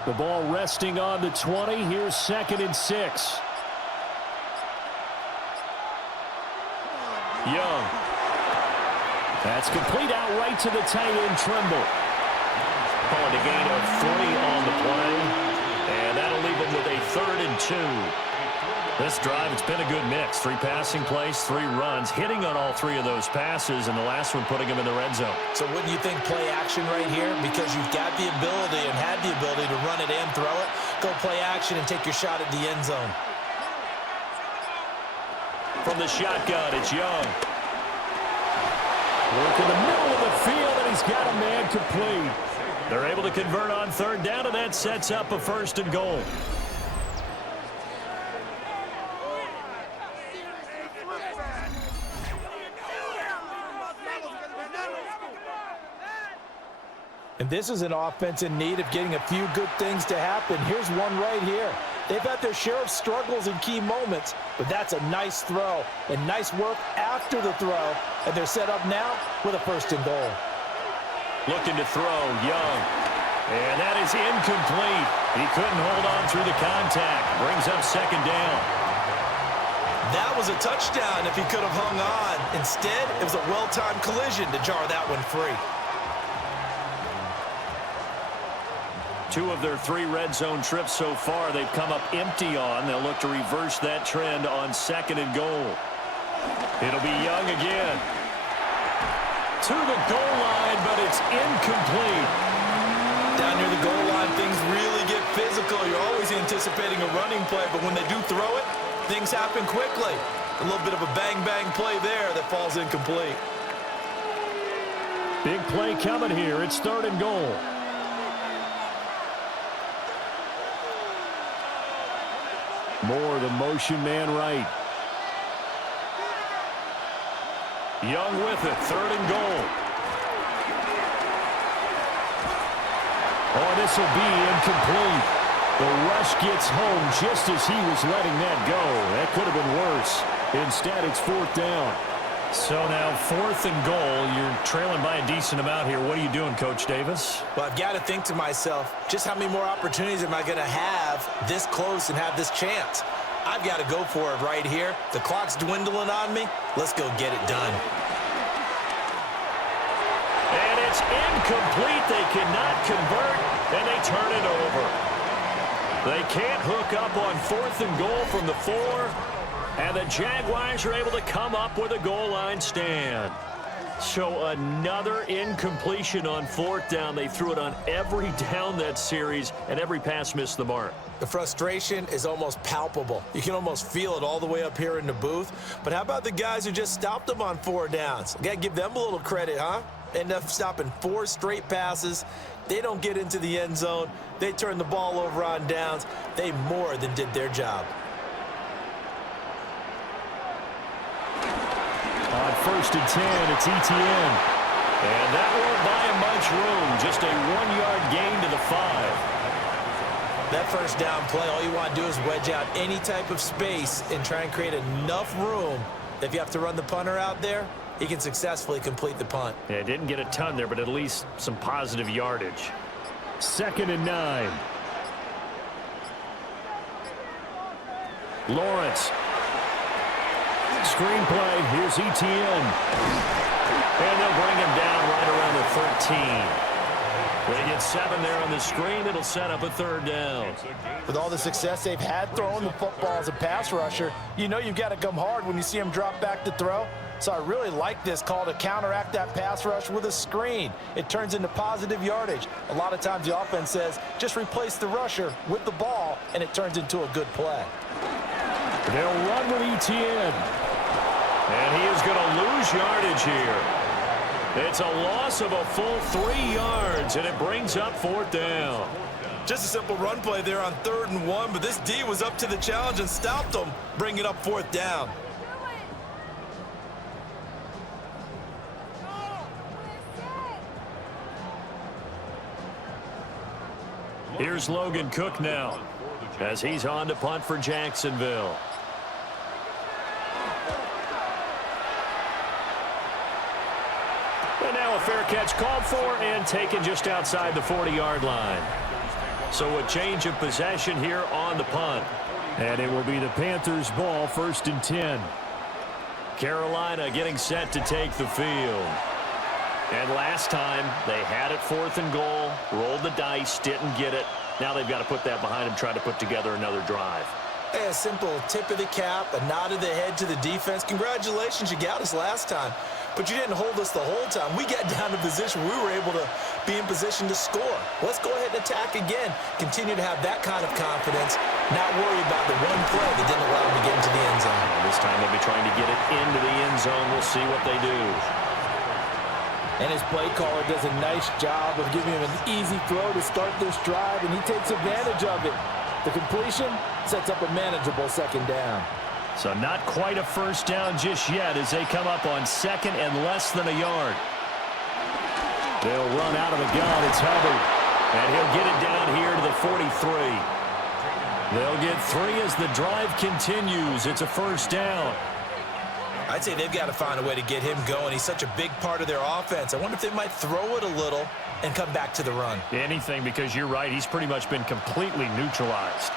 The ball resting on the 20. Here's 2nd and 6. Young. That's complete out right to the tight end, Trimble. Calling a gain of 40 on the play. And that'll leave them with a 3rd and 2. This drive, it's been a good mix. 3 passing plays, 3 runs, hitting on all 3 of those passes, and the last one putting them in the red zone. So wouldn't you think play action right here? Because you've got the ability and had the ability to run it and throw it. Go play action and take your shot at the end zone. From the shotgun, it's Young. Work in the middle of the field, and he's got a man complete. They're able to convert on 3rd down, and that sets up a 1st and goal. And this is an offense in need of getting a few good things to happen. Here's one right here. They've had their share of struggles in key moments, but that's a nice throw and nice work after the throw. And they're set up now with a 1st and goal. Looking to throw, Young. And that is incomplete. He couldn't hold on through the contact. Brings up 2nd down. That was a touchdown if he could have hung on. Instead, it was a well-timed collision to jar that one free. 2 of their 3 red zone trips so far, they've come up empty on. They'll look to reverse that trend on 2nd and goal. It'll be Young again. To the goal line, but it's incomplete. Down near the goal line, things really get physical. You're always anticipating a running play, but when they do throw it, things happen quickly. A little bit of a bang-bang play there that falls incomplete. Big play coming here. It's 3rd and goal. Moore, the motion man right. Young with it, 3rd and goal. Oh, this will be incomplete. The rush gets home just as he was letting that go. That could have been worse. Instead, it's 4th down. So now 4th and goal. You're trailing by a decent amount here. What are you doing, Coach Davis? Well, I've got to think to myself, just how many more opportunities am I going to have this close and have this chance? I've got to go for it right here. The clock's dwindling on me. Let's go get it done. And it's incomplete. They cannot convert, and they turn it over. They can't hook up on 4th and goal from the 4, and the Jaguars are able to come up with a goal line stand. So another incompletion on 4th down. They threw it on every down that series, and every pass missed the mark. The frustration is almost palpable. You can almost feel it all the way up here in the booth. But how about the guys who just stopped them on 4 downs? Got to give them a little credit, huh? End up stopping 4 straight passes. They don't get into the end zone. They turn the ball over on downs. They more than did their job. On 1st and 10, it's Etienne. And that won't buy him much room. Just a 1-yard gain to the 5. That first down play, all you want to do is wedge out any type of space and try and create enough room that if you have to run the punter out there, he can successfully complete the punt. Yeah, didn't get a ton there, but at least some positive yardage. 2nd and 9. Lawrence. Screenplay. Here's Etienne. And they'll bring him down right around the 13. They get 7 there on the screen. It'll set up a 3rd down. With all the success they've had throwing the football as a pass rusher, you know you've got to come hard when you see him drop back to throw. So I really like this call to counteract that pass rush with a screen. It turns into positive yardage. A lot of times the offense says, just replace the rusher with the ball, and it turns into a good play. They'll run with Etienne. And he is going to lose yardage here. It's a loss of a full 3 yards, and it brings up 4th down. Just a simple run play there on 3rd and 1, but this D was up to the challenge and stopped them, bringing up 4th down. Here's Logan Cook now as he's on to punt for Jacksonville. And now a fair catch called for and taken just outside the 40-yard line. So a change of possession here on the punt. And it will be the Panthers' ball, 1st and 10. Carolina getting set to take the field. And last time they had it 4th and goal, rolled the dice, didn't get it. Now they've got to put that behind them, try to put together another drive. Hey, a simple tip of the cap, a nod of the head to the defense. Congratulations, you got us last time. But you didn't hold us the whole time. We got down to position we were able to be in position to score. Let's go ahead and attack again. Continue to have that kind of confidence, not worry about the one play that didn't allow them to get into the end zone. And this time they'll be trying to get it into the end zone. We'll see what they do. And his play caller does a nice job of giving him an easy throw to start this drive, and he takes advantage of it. The completion sets up a manageable 2nd down. So not quite a 1st down just yet as they come up on 2nd and less than a yard. They'll run out of the gun. It's Hubbard. And he'll get it down here to the 43. They'll get 3 as the drive continues. It's a 1st down. I'd say they've got to find a way to get him going. He's such a big part of their offense. I wonder if they might throw it a little and come back to the run. Anything, because you're right. He's pretty much been completely neutralized.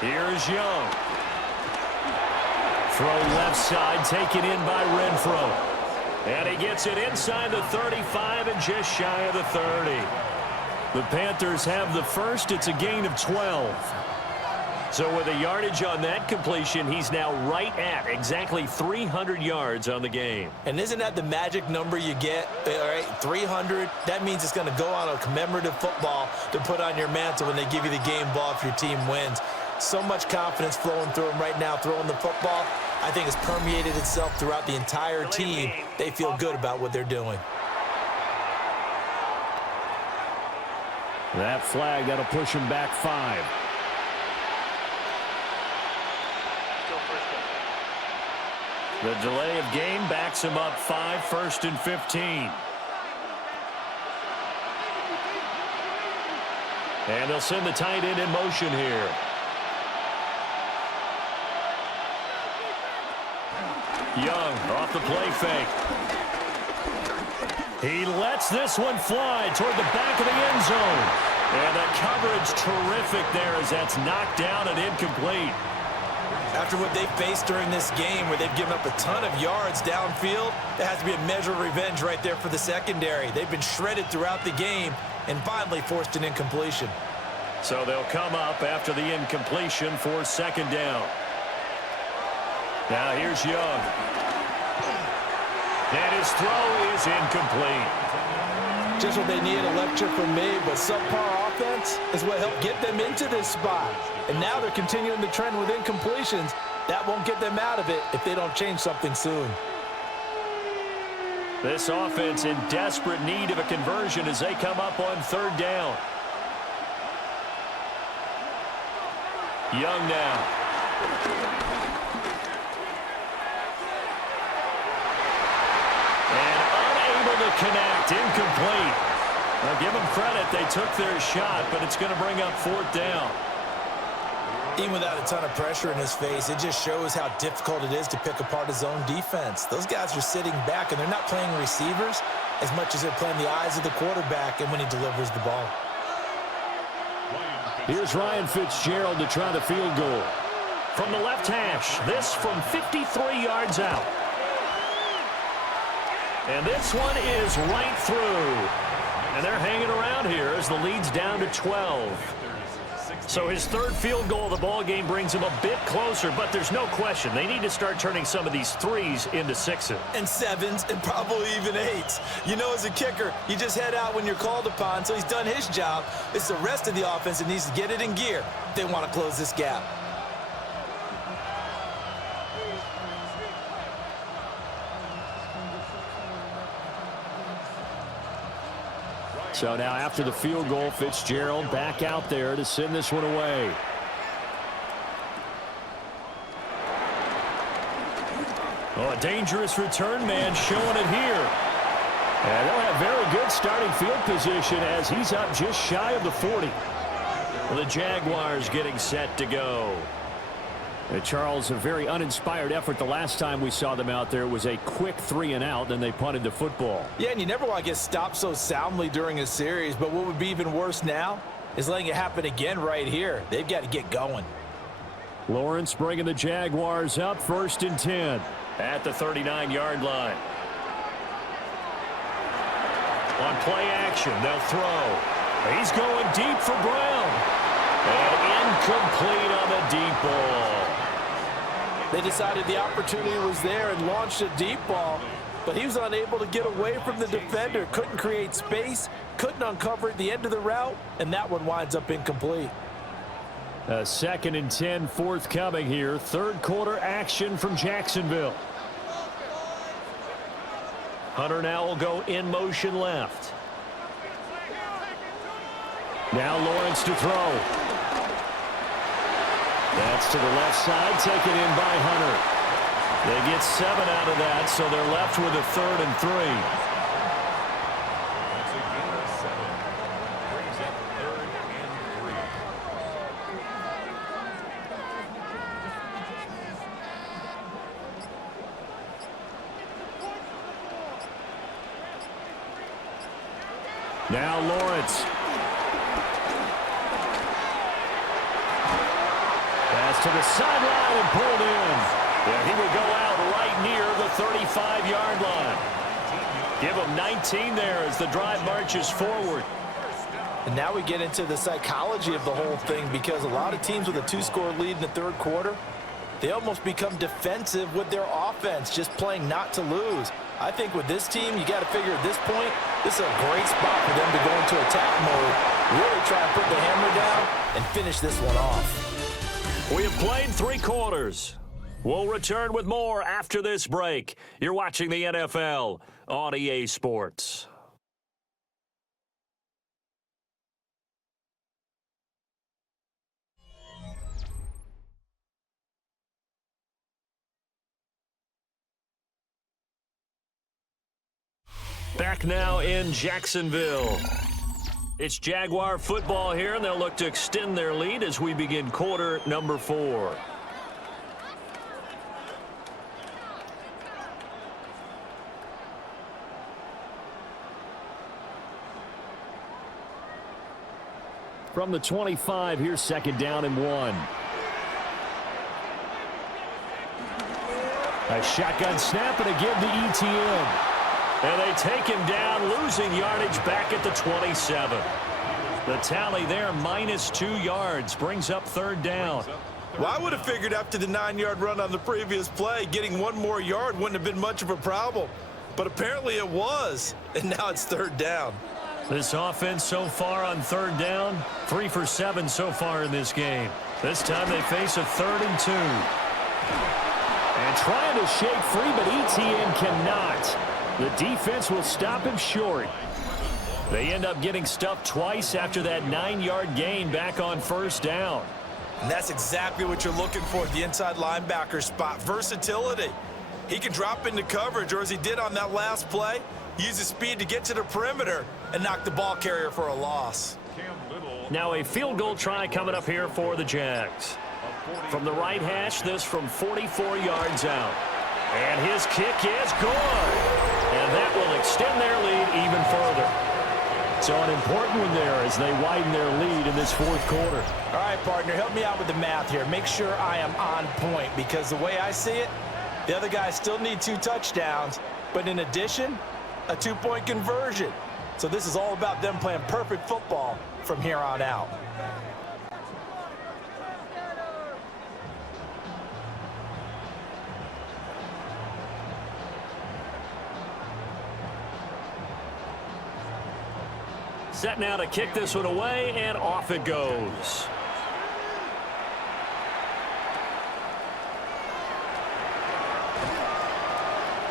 Here's Young. Throw left side, taken in by Renfro. And he gets it inside the 35 and just shy of the 30. The Panthers have the first. It's a gain of 12. So with a yardage on that completion, he's now right at exactly 300 yards on the game. And isn't that the magic number you get? All right, 300. That means it's going to go on a commemorative football to put on your mantle when they give you the game ball if your team wins. So much confidence flowing through him right now, throwing the football. I think it's permeated itself throughout the entire team. They feel good about what they're doing. That flag, that'll push him back 5. Still first down. The delay of game backs him up 5, 1st and 15. And they'll send the tight end in motion here. Young off the play fake. He lets this one fly toward the back of the end zone. And the coverage terrific there as that's knocked down and incomplete. After what they faced during this game where they've given up a ton of yards downfield, there has to be a measure of revenge right there for the secondary. They've been shredded throughout the game and finally forced an incompletion. So they'll come up after the incompletion for 2nd down. Now here's Young. And his throw is incomplete. Just what they needed a lecture from me, but subpar offense is what helped get them into this spot. And now they're continuing the trend with incompletions. That won't get them out of it if they don't change something soon. This offense in desperate need of a conversion as they come up on 3rd down. Young now. And unable to connect, incomplete. Now give them credit, they took their shot, but it's going to bring up 4th down. Even without a ton of pressure in his face, it just shows how difficult it is to pick apart his own defense. Those guys are sitting back, and they're not playing receivers as much as they're playing the eyes of the quarterback and when he delivers the ball. Here's Ryan Fitzgerald to try the field goal. From the left hash, this from 53 yards out. And this one is right through. And they're hanging around here as the lead's down to 12. So his 3rd field goal of the ball game brings him a bit closer, but there's no question they need to start turning some of these 3s into 6s. And 7s and probably even 8s. You know, as a kicker, you just head out when you're called upon, so he's done his job. It's the rest of the offense that needs to get it in gear if they want to close this gap. So now after the field goal, Fitzgerald back out there to send this one away. Oh, a dangerous return man showing it here. And they'll have very good starting field position as he's up just shy of the 40. The Jaguars getting set to go. Charles, a very uninspired effort the last time we saw them out there. It was a quick 3 and out, then they punted the football. Yeah, and you never want to get stopped so soundly during a series, but what would be even worse now is letting it happen again right here. They've got to get going. Lawrence bringing the Jaguars up 1st and 10. At the 39-yard line. On play action, they'll throw. He's going deep for Brown. And incomplete on the deep ball. They decided the opportunity was there and launched a deep ball, but he was unable to get away from the defender. Couldn't create space, couldn't uncover at the end of the route, and that one winds up incomplete. 2nd and 10 forthcoming here. 3rd quarter action from Jacksonville. Hunter now will go in motion left. Now Lawrence to throw. That's to the left side, taken in by Hunter. They get 7 out of that, so they're left with a 3rd and 3. That's a gain of 7. Brings up 3rd and 3. Now Lawrence. Pass to the sideline and pulled in. Yeah, he would go out right near the 35-yard line. Give him 19 there as the drive marches forward. And now we get into the psychology of the whole thing, because a lot of teams with a 2-score lead in the 3rd quarter, they almost become defensive with their offense, just playing not to lose. I think with this team, you got to figure at this point, this is a great spot for them to go into attack mode, really try to put the hammer down and finish this one off. We have played 3 quarters. We'll return with more after this break. You're watching the NFL on EA Sports. Back now in Jacksonville. It's Jaguar football here, and they'll look to extend their lead as we begin quarter number 4. From the 25, here's second down and 1. A shotgun snap and a give to ETN. And they take him down, losing yardage back at the 27. The tally there, -2 yards, brings up third down. Well, I would have figured after the 9-yard run on the previous play, getting 1 more yard wouldn't have been much of a problem. But apparently it was, and now it's third down. This offense so far on third down, 3 for 7 so far in this game. This time they face a 3rd and 2. And trying to shake free, but ETN cannot. The defense will stop him short. They end up getting stuffed twice after that 9-yard gain back on first down. And that's exactly what you're looking for at the inside linebacker spot, versatility. He can drop into coverage, or as he did on that last play, use his speed to get to the perimeter and knock the ball carrier for a loss. Now a field goal try coming up here for the Jags. From the right hash, this from 44 yards out. And his kick is good. And that will extend their lead even further. So an important one there as they widen their lead in this 4th quarter. All right, partner, help me out with the math here. Make sure I am on point, because the way I see it, the other guys still need 2 touchdowns, but in addition, a 2-point conversion. So this is all about them playing perfect football from here on out. Set now to kick this one away, and off it goes.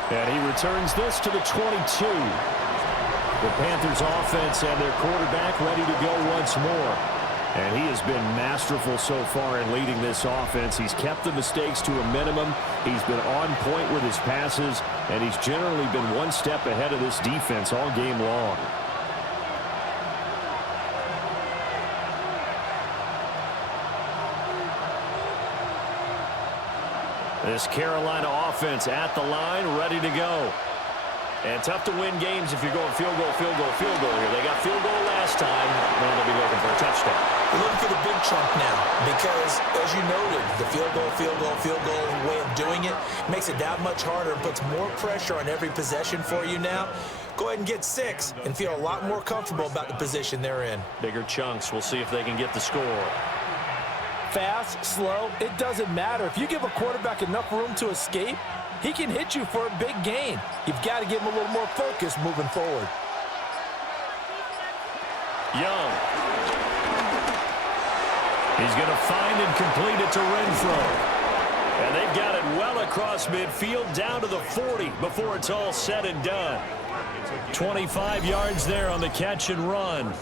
And he returns this to the 22. The Panthers offense and their quarterback ready to go once more. And he has been masterful so far in leading this offense. He's kept the mistakes to a minimum. He's been on point with his passes, and he's generally been one step ahead of this defense all game long. This Carolina offense at the line, ready to go. And tough to win games if you're going field goal, field goal, field goal here. They got field goal last time. Now they'll be looking for a touchdown. They're looking for the big chunk now because, as you noted, the field goal way of doing it makes it that much harder and puts more pressure on every possession for you now. Go ahead and get 6 and feel a lot more comfortable about the position they're in. Bigger chunks. We'll see if they can get the score. Fast, slow, it doesn't matter. If you give a quarterback enough room to escape, he can hit you for a big gain. You've got to give him a little more focus moving forward. Young. He's going to find and complete it to Renfro. And they've got it well across midfield down to the 40 before it's all said and done. 25 yards there on the catch and run.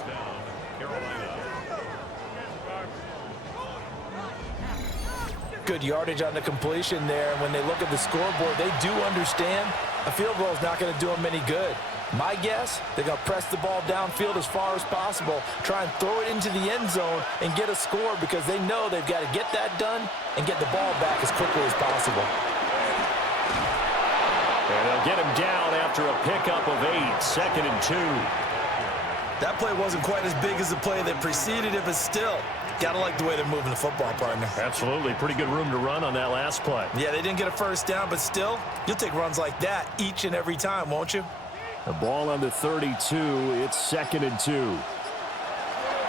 Good yardage on the completion there. And when they look at the scoreboard, they do understand a field goal is not going to do them any good. My guess, they're going to press the ball downfield as far as possible, try and throw it into the end zone and get a score because they know they've got to get that done and get the ball back as quickly as possible. And they'll get him down after a pickup of 8, 2nd and 2. That play wasn't quite as big as the play that preceded it, but still, gotta like the way they're moving the football, partner. Absolutely. Pretty good room to run on that last play. Yeah, they didn't get a first down, but still, you'll take runs like that each and every time, won't you? The ball on the 32. It's 2nd and 2.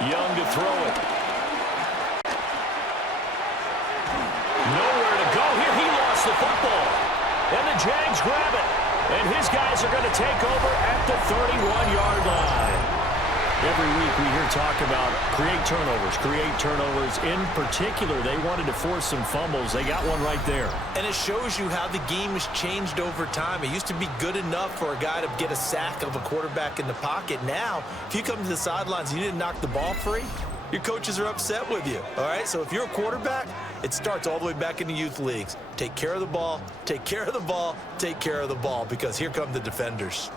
Young to throw it. Nowhere to go here. He lost the football. And the Jags grab it. And his guys are going to take over at the 31-yard line. Every week we hear talk about create turnovers. In particular, they wanted to force some fumbles. They got one right there. And it shows you how the game has changed over time. It used to be good enough for a guy to get a sack of a quarterback in the pocket. Now, if you come to the sidelines and you didn't knock the ball free, your coaches are upset with you. All right, so if you're a quarterback, it starts all the way back in the youth leagues. Take care of the ball, take care of the ball, take care of the ball, because here come the defenders.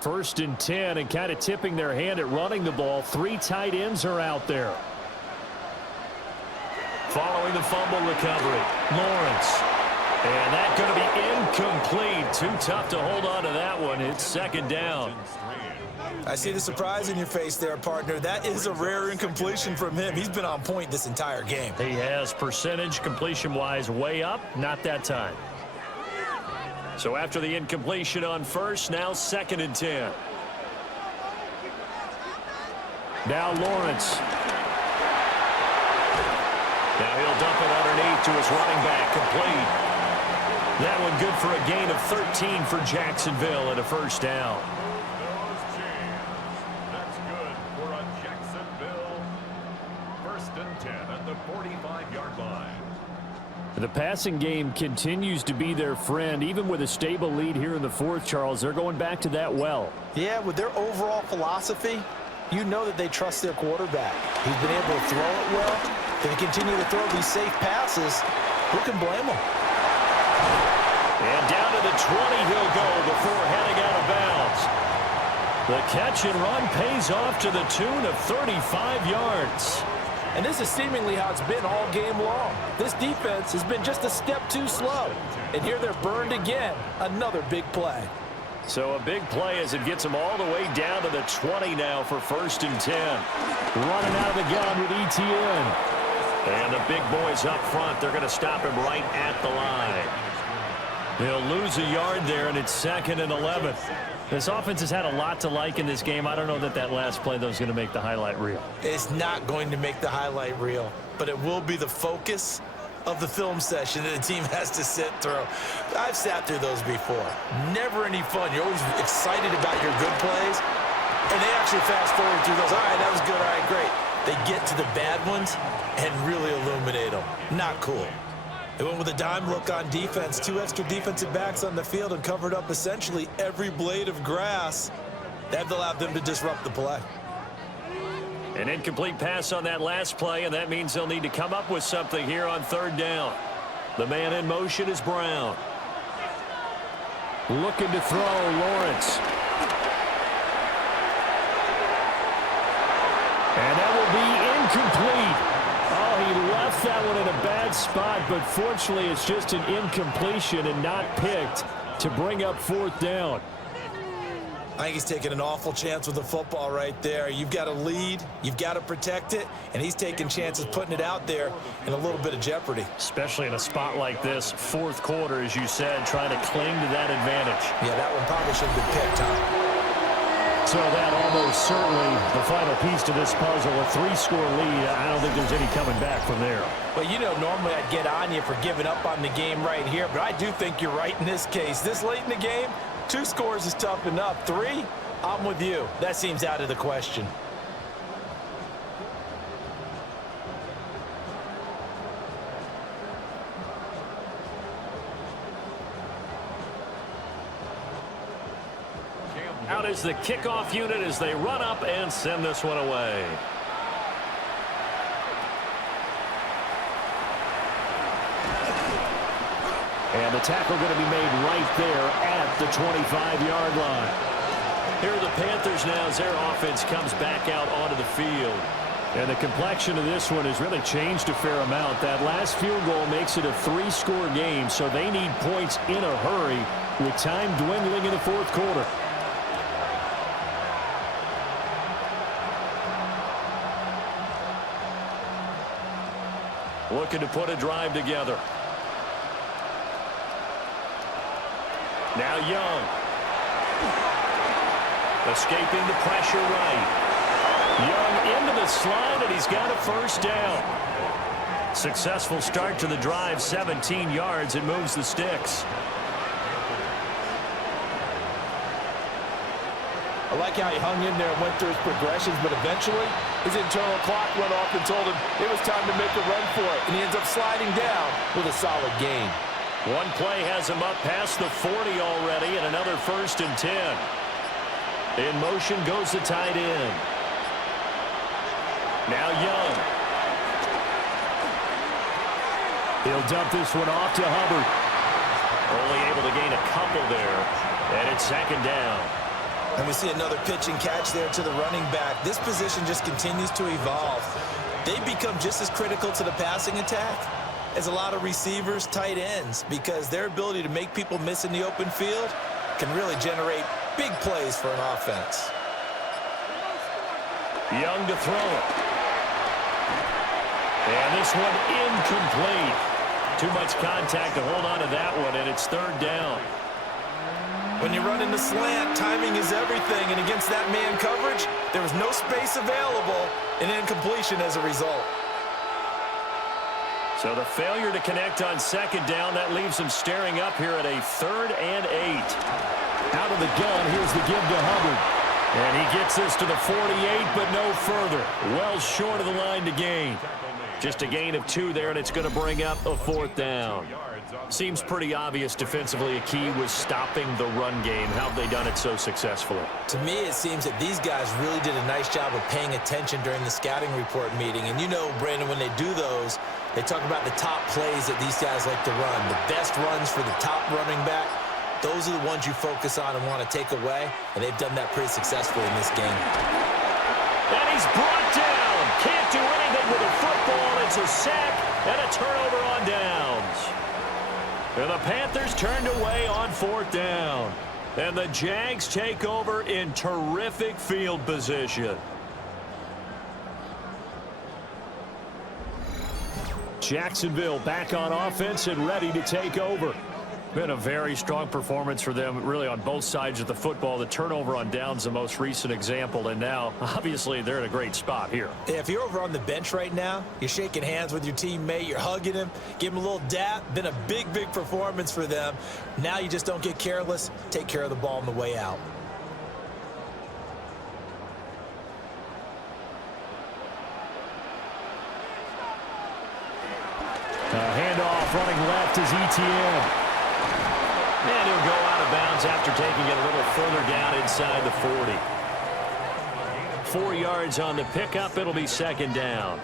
First and 10, and kind of tipping their hand at running the ball. 3 tight ends are out there. Following the fumble recovery, Lawrence. And that's going to be incomplete. Too tough to hold on to that one. It's second down. I see the surprise in your face there, partner. That is a rare incompletion from him. He's been on point this entire game. He has percentage completion-wise way up. Not that time. So after the incompletion on first, now second and 10. Now Lawrence. Now he'll dump it underneath to his running back, complete. That one good for a gain of 13 for Jacksonville and a first down. Those chains. That's good for a Jacksonville first and 10 at the 45-yard line. The passing game continues to be their friend. Even with a stable lead here in the fourth, Charles, they're going back to that well. Yeah, with their overall philosophy, you know that they trust their quarterback. He's been able to throw it well. They continue to throw these safe passes. Who can blame them? And down to the 20 he'll go before heading out of bounds. The catch and run pays off to the tune of 35 yards. And this is seemingly how it's been all game long. This defense has been just a step too slow. And here they're burned again. Another big play. So a big play as it gets them all the way down to the 20 now for first and 10. Running out of the gun with ETN. And the big boys up front, they're going to stop him right at the line. They'll lose a yard there, and it's second and 11. This offense has had a lot to like in this game. I don't know that that last play, though, is going to make the highlight reel. It's not going to make the highlight reel, but it will be the focus of the film session that the team has to sit through. I've sat through those before. Never any fun. You're always excited about your good plays, and they actually fast forward through those. All right, that was good. All right, great. They get to the bad ones and really illuminate them. Not cool. They went with a dime look on defense. 2 extra defensive backs on the field and covered up essentially every blade of grass. That allowed them to disrupt the play. An incomplete pass on that last play, and that means they'll need to come up with something here on third down. The man in motion is Brown. Looking to throw, Lawrence. And that will be incomplete. Oh, he left that one in a bad spot, but fortunately it's just an incompletion and not picked to bring up fourth down. I think he's taking an awful chance with the football right there. You've got to lead, you've got to protect it, and he's taking chances putting it out there in a little bit of jeopardy. Especially in a spot like this, fourth quarter, as you said, trying to cling to that advantage. Yeah, that one probably should have been picked, huh? So that almost certainly the final piece to this puzzle, a 3-score lead. I don't think there's any coming back from there. Well, you know, normally I'd get on you for giving up on the game right here, but I do think you're right in this case. This late in the game, 2 scores is tough enough. 3, I'm with you. That seems out of the question. Out is the kickoff unit as they run up and send this one away. And the tackle going to be made right there at the 25-yard line. Here are the Panthers now as their offense comes back out onto the field. And the complexion of this one has really changed a fair amount. That last field goal makes it a 3-score game, so they need points in a hurry with time dwindling in the fourth quarter. Looking to put a drive together. Now Young. Escaping the pressure right. Young into the slide, and he's got a first down. Successful start to the drive, 17 yards, and moves the sticks. I like how he hung in there and went through his progressions, but eventually his internal clock went off and told him it was time to make a run for it, and he ends up sliding down with a solid gain. One play has him up past the 40 already, and another first and 10. In motion goes the tight end. Now Young. He'll dump this one off to Hubbard. Only able to gain a couple there, and it's second down. And we see another pitch and catch there to the running back. This position just continues to evolve. They become just as critical to the passing attack as a lot of receivers, tight ends, because their ability to make people miss in the open field can really generate big plays for an offense. Young to throw it. And this one incomplete. Too much contact to hold on to that one, and it's third down. When you run in the slant, timing is everything, and against that man coverage, there was no space available, and incompletion as a result. So the failure to connect on second down, that leaves him staring up here at a 3rd and 8. Out of the gun, here's the give to Hubbard. And he gets this to the 48, but no further. Well short of the line to gain. Just a gain of 2 there, and it's going to bring up a 4th down. Seems pretty obvious defensively a key was stopping the run game. How have they done it so successfully? To me, it seems that these guys really did a nice job of paying attention during the scouting report meeting. And you know, Brandon, when they do those, they talk about the top plays that these guys like to run. The best runs for the top running back, those are the ones you focus on and want to take away. And they've done that pretty successfully in this game. And he's brought down. Can't do anything with a football. It's a sack and a turnover on downs. And the Panthers turned away on 4th down. And the Jags take over in terrific field position. Jacksonville back on offense and ready to take over. Been a very strong performance for them, really, on both sides of the football. The turnover on downs, the most recent example, and now, obviously, they're in a great spot here. Yeah, if you're over on the bench right now, you're shaking hands with your teammate, you're hugging him, give him a little dap. Been a big, big performance for them. Now you just don't get careless. Take care of the ball on the way out. Handoff running left is ETN. And he'll go out of bounds after taking it a little further down inside the 40. 4 yards on the pickup. It'll be 2nd down.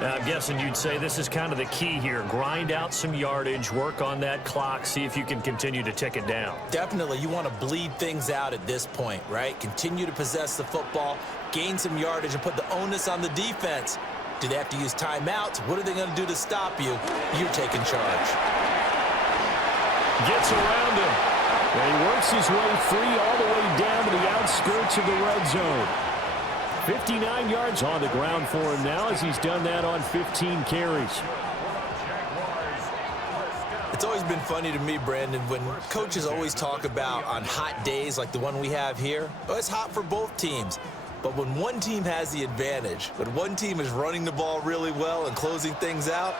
Now, I'm guessing you'd say this is kind of the key here. Grind out some yardage, work on that clock, see if you can continue to tick it down. Definitely. You want to bleed things out at this point, right? Continue to possess the football, gain some yardage, and put the onus on the defense. Do they have to use timeouts? What are they going to do to stop you? You're taking charge. Gets around him. And he works his way free all the way down to the outskirts of the red zone. 59 yards on the ground for him now as he's done that on 15 carries. It's always been funny to me, Brandon, when coaches always talk about on hot days like the one we have here. Oh, it's hot for both teams. But when one team has the advantage, when one team is running the ball really well and closing things out,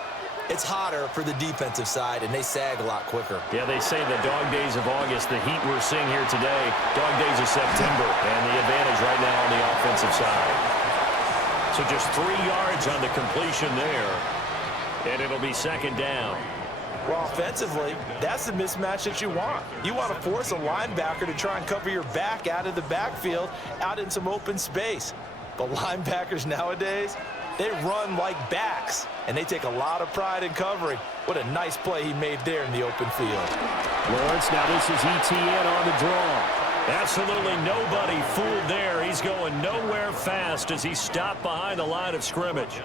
it's hotter for the defensive side, and they sag a lot quicker. Yeah, they say the dog days of August, the heat we're seeing here today, dog days of September, and the advantage right now on the offensive side. So just 3 yards on the completion there, and it'll be 2nd down. Well, offensively, that's the mismatch that you want. You want to force a linebacker to try and cover your back out of the backfield, out in some open space. But linebackers nowadays, they run like backs, and they take a lot of pride in covering. What a nice play he made there in the open field. Lawrence, now this is ETN on the draw. Absolutely nobody fooled there. He's going nowhere fast as he stopped behind the line of scrimmage.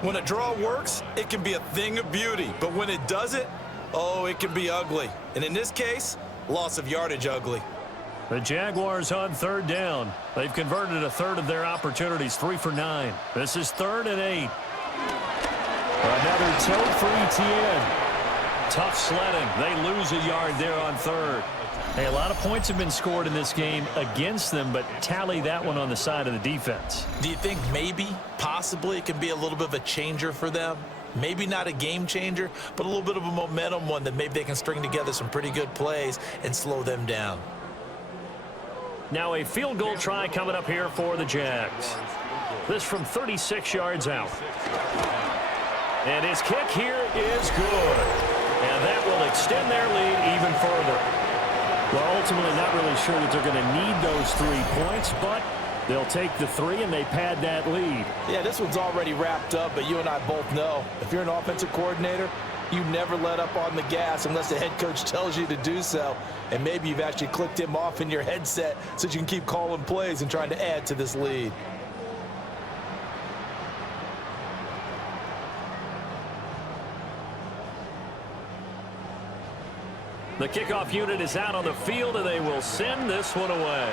When a draw works, it can be a thing of beauty. But when it doesn't, oh, it can be ugly. And in this case, loss of yardage ugly. The Jaguars on 3rd down. They've converted a third of their opportunities, 3 for 9. This is 3rd and 8. Another tote for ETN. Tough sledding. They lose a yard there on 3rd. Hey, a lot of points have been scored in this game against them, but tally that one on the side of the defense. Do you think maybe, possibly, it can be a little bit of a changer for them? Maybe not a game changer, but a little bit of a momentum one that maybe they can string together some pretty good plays and slow them down. Now a field goal try coming up here for the Jags. This from 36 yards out. And his kick here is good. And that will extend their lead even further. Well, ultimately not really sure that they're going to need those 3 points, but they'll take the 3 and they pad that lead. Yeah, this one's already wrapped up, but you and I both know if you're an offensive coordinator, You never let up on the gas unless the head coach tells you to do so. And maybe you've actually clicked him off in your headset so you can keep calling plays and trying to add to this lead. The kickoff unit is out on the field, and they will send this one away.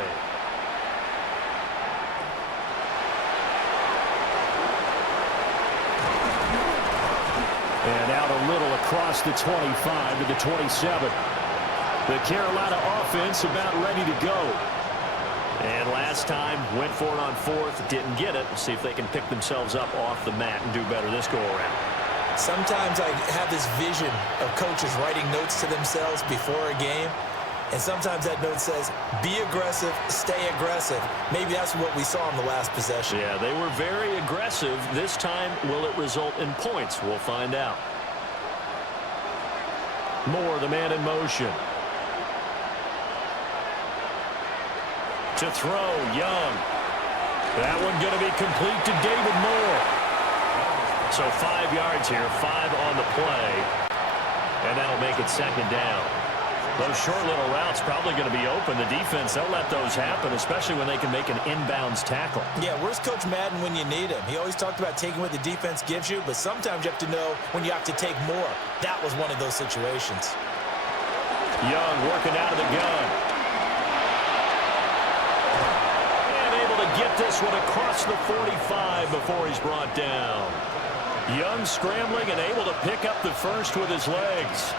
And out a little across the 25 to the 27. The Carolina offense about ready to go. And last time, went for it on fourth, didn't get it. See if they can pick themselves up off the mat and do better this go-around. Sometimes I have this vision of coaches writing notes to themselves before a game, and sometimes that note says, be aggressive, stay aggressive. Maybe that's what we saw in the last possession. Yeah, they were very aggressive. This time, will it result in points? We'll find out. Moore, the man in motion. To throw, Young. That one going to be complete to David Moore. So 5 yards here, 5 on the play. And that'll make it second down. Those short little routes probably going to be open. The defense, they'll let those happen, especially when they can make an inbounds tackle. Yeah, where's Coach Madden when you need him? He always talked about taking what the defense gives you, but sometimes you have to know when you have to take more. That was one of those situations. Young working out of the gun. And able to get this one across the 45 before he's brought down. Young scrambling and able to pick up the first with his legs.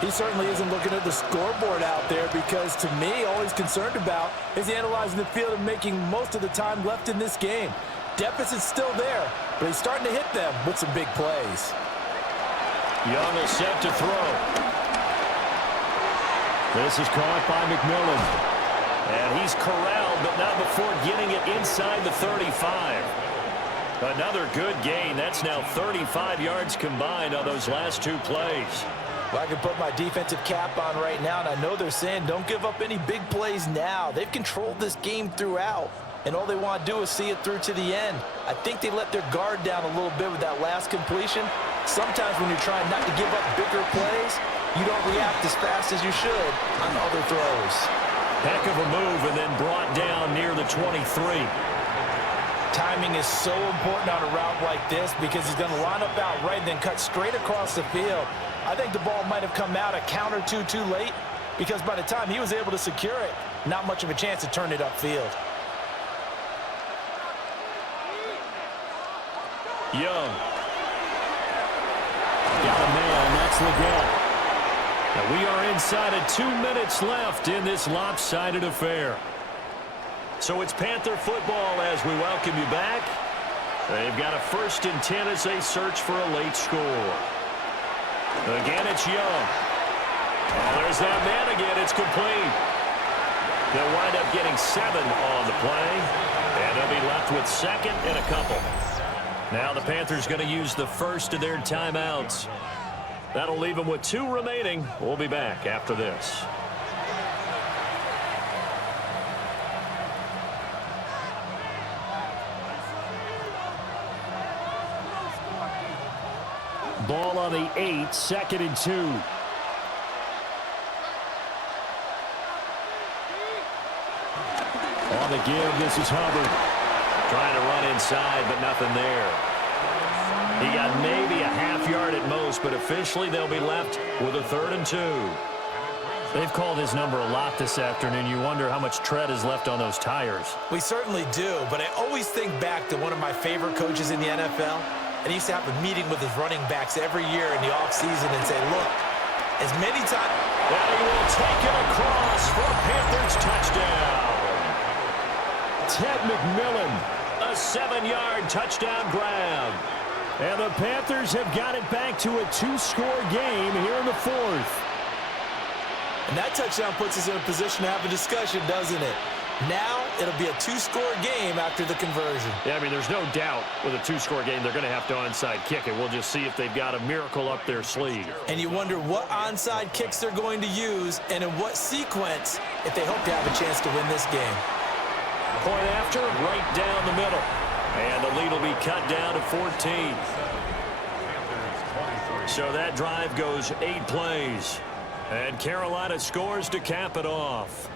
He certainly isn't looking at the scoreboard out there because, to me, all he's concerned about is analyzing the field and making most of the time left in this game. Deficit's still there, but he's starting to hit them with some big plays. Young is set to throw. This is caught by McMillan. And he's corralled, but not before getting it inside the 35. Another good gain. That's now 35 yards combined on those last two plays. Well, I can put my defensive cap on right now, and I know they're saying don't give up any big plays now. They've controlled this game throughout, and all they want to do is see it through to the end. I think they let their guard down a little bit with that last completion. Sometimes when you're trying not to give up bigger plays, you don't react as fast as you should on other throws. Heck of a move, and then brought down near the 23. Timing is so important on a route like this because he's going to line up out right and then cut straight across the field. I think the ball might have come out a count or two too late because by the time he was able to secure it, not much of a chance to turn it upfield. Young. Got a man, that's Leggett. And we are inside of 2 minutes left in this lopsided affair. So it's Panther football as we welcome you back. They've got a 1st and 10 as they search for a late score. Again, it's Young. Oh, there's that man again. It's complete. They'll wind up getting 7 on the play, and they'll be left with 2nd and a couple. Now the Panthers going to use the first of their timeouts. That'll leave them with 2 remaining. We'll be back after this. Ball on the 8, 2nd and 2. On the give, this is Hubbard. Trying to run inside, but nothing there. He got maybe a half yard at most, but officially they'll be left with a 3rd and 2. They've called his number a lot this afternoon. You wonder how much tread is left on those tires. We certainly do, but I always think back to one of my favorite coaches in the NFL. And he used to have a meeting with his running backs every year in the offseason and say, look, as many times... And he will take it across for a Panthers touchdown. Ted McMillan. A 7-yard touchdown grab. And the Panthers have got it back to a 2-score game here in the 4th. And that touchdown puts us in a position to have a discussion, doesn't it? Now it'll be a 2-score game after the conversion. Yeah, I mean, there's no doubt with a 2-score game they're going to have to onside kick it. We'll just see if they've got a miracle up their sleeve. And you wonder what onside kicks they're going to use and in what sequence if they hope to have a chance to win this game. Point after, right down the middle. And the lead will be cut down to 14. So that drive goes 8 plays. And Carolina scores to cap it off.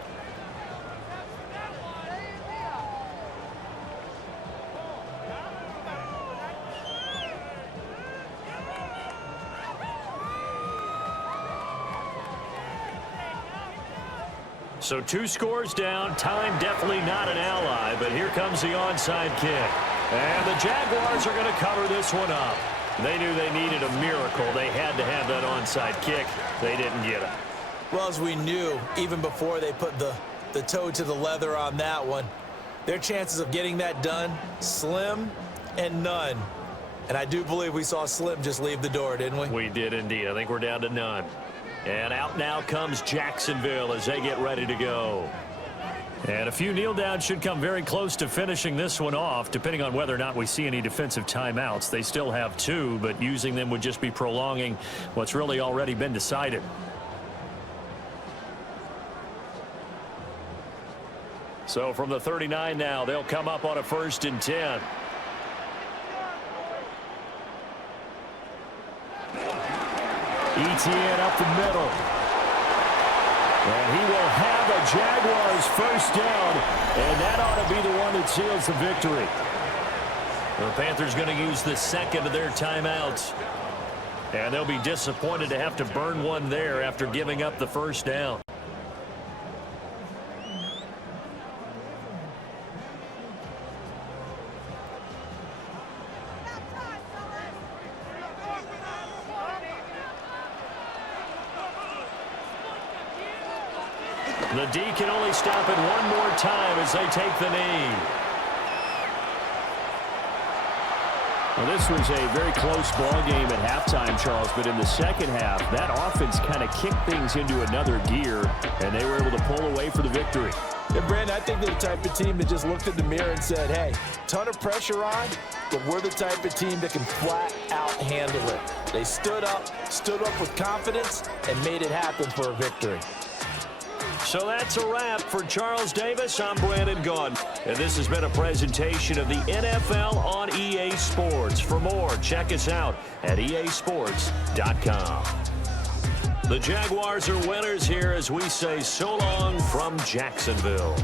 So 2 scores down. Time definitely not an ally, but here comes the onside kick. And the Jaguars are going to cover this one up. They knew they needed a miracle. They had to have that onside kick. They didn't get it. Well, as we knew, even before they put the toe to the leather on that one, their chances of getting that done, slim and none. And I do believe we saw Slim just leave the door, didn't we? We did indeed. I think we're down to none. And out now comes Jacksonville as they get ready to go. And a few kneel downs should come very close to finishing this one off, depending on whether or not we see any defensive timeouts. They still have 2, but using them would just be prolonging what's really already been decided. So from the 39 now, they'll come up on a 1st and 10. ETN up the middle. And he will have a Jaguars 1st down, and that ought to be the one that seals the victory. The Panthers going to use the 2nd of their timeouts. And they'll be disappointed to have to burn one there after giving up the 1st down. The D can only stop it one more time as they take the knee. Well, this was a very close ball game at halftime, Charles, but in the second half, that offense kind of kicked things into another gear, and they were able to pull away for the victory. And Brandon, I think they're the type of team that just looked in the mirror and said, hey, ton of pressure on, but we're the type of team that can flat out handle it. They stood up with confidence, and made it happen for a victory. So that's a wrap for Charles Davis. I'm Brandon Gaudin, and this has been a presentation of the NFL on EA Sports. For more, check us out at easports.com. The Jaguars are winners here as we say so long from Jacksonville.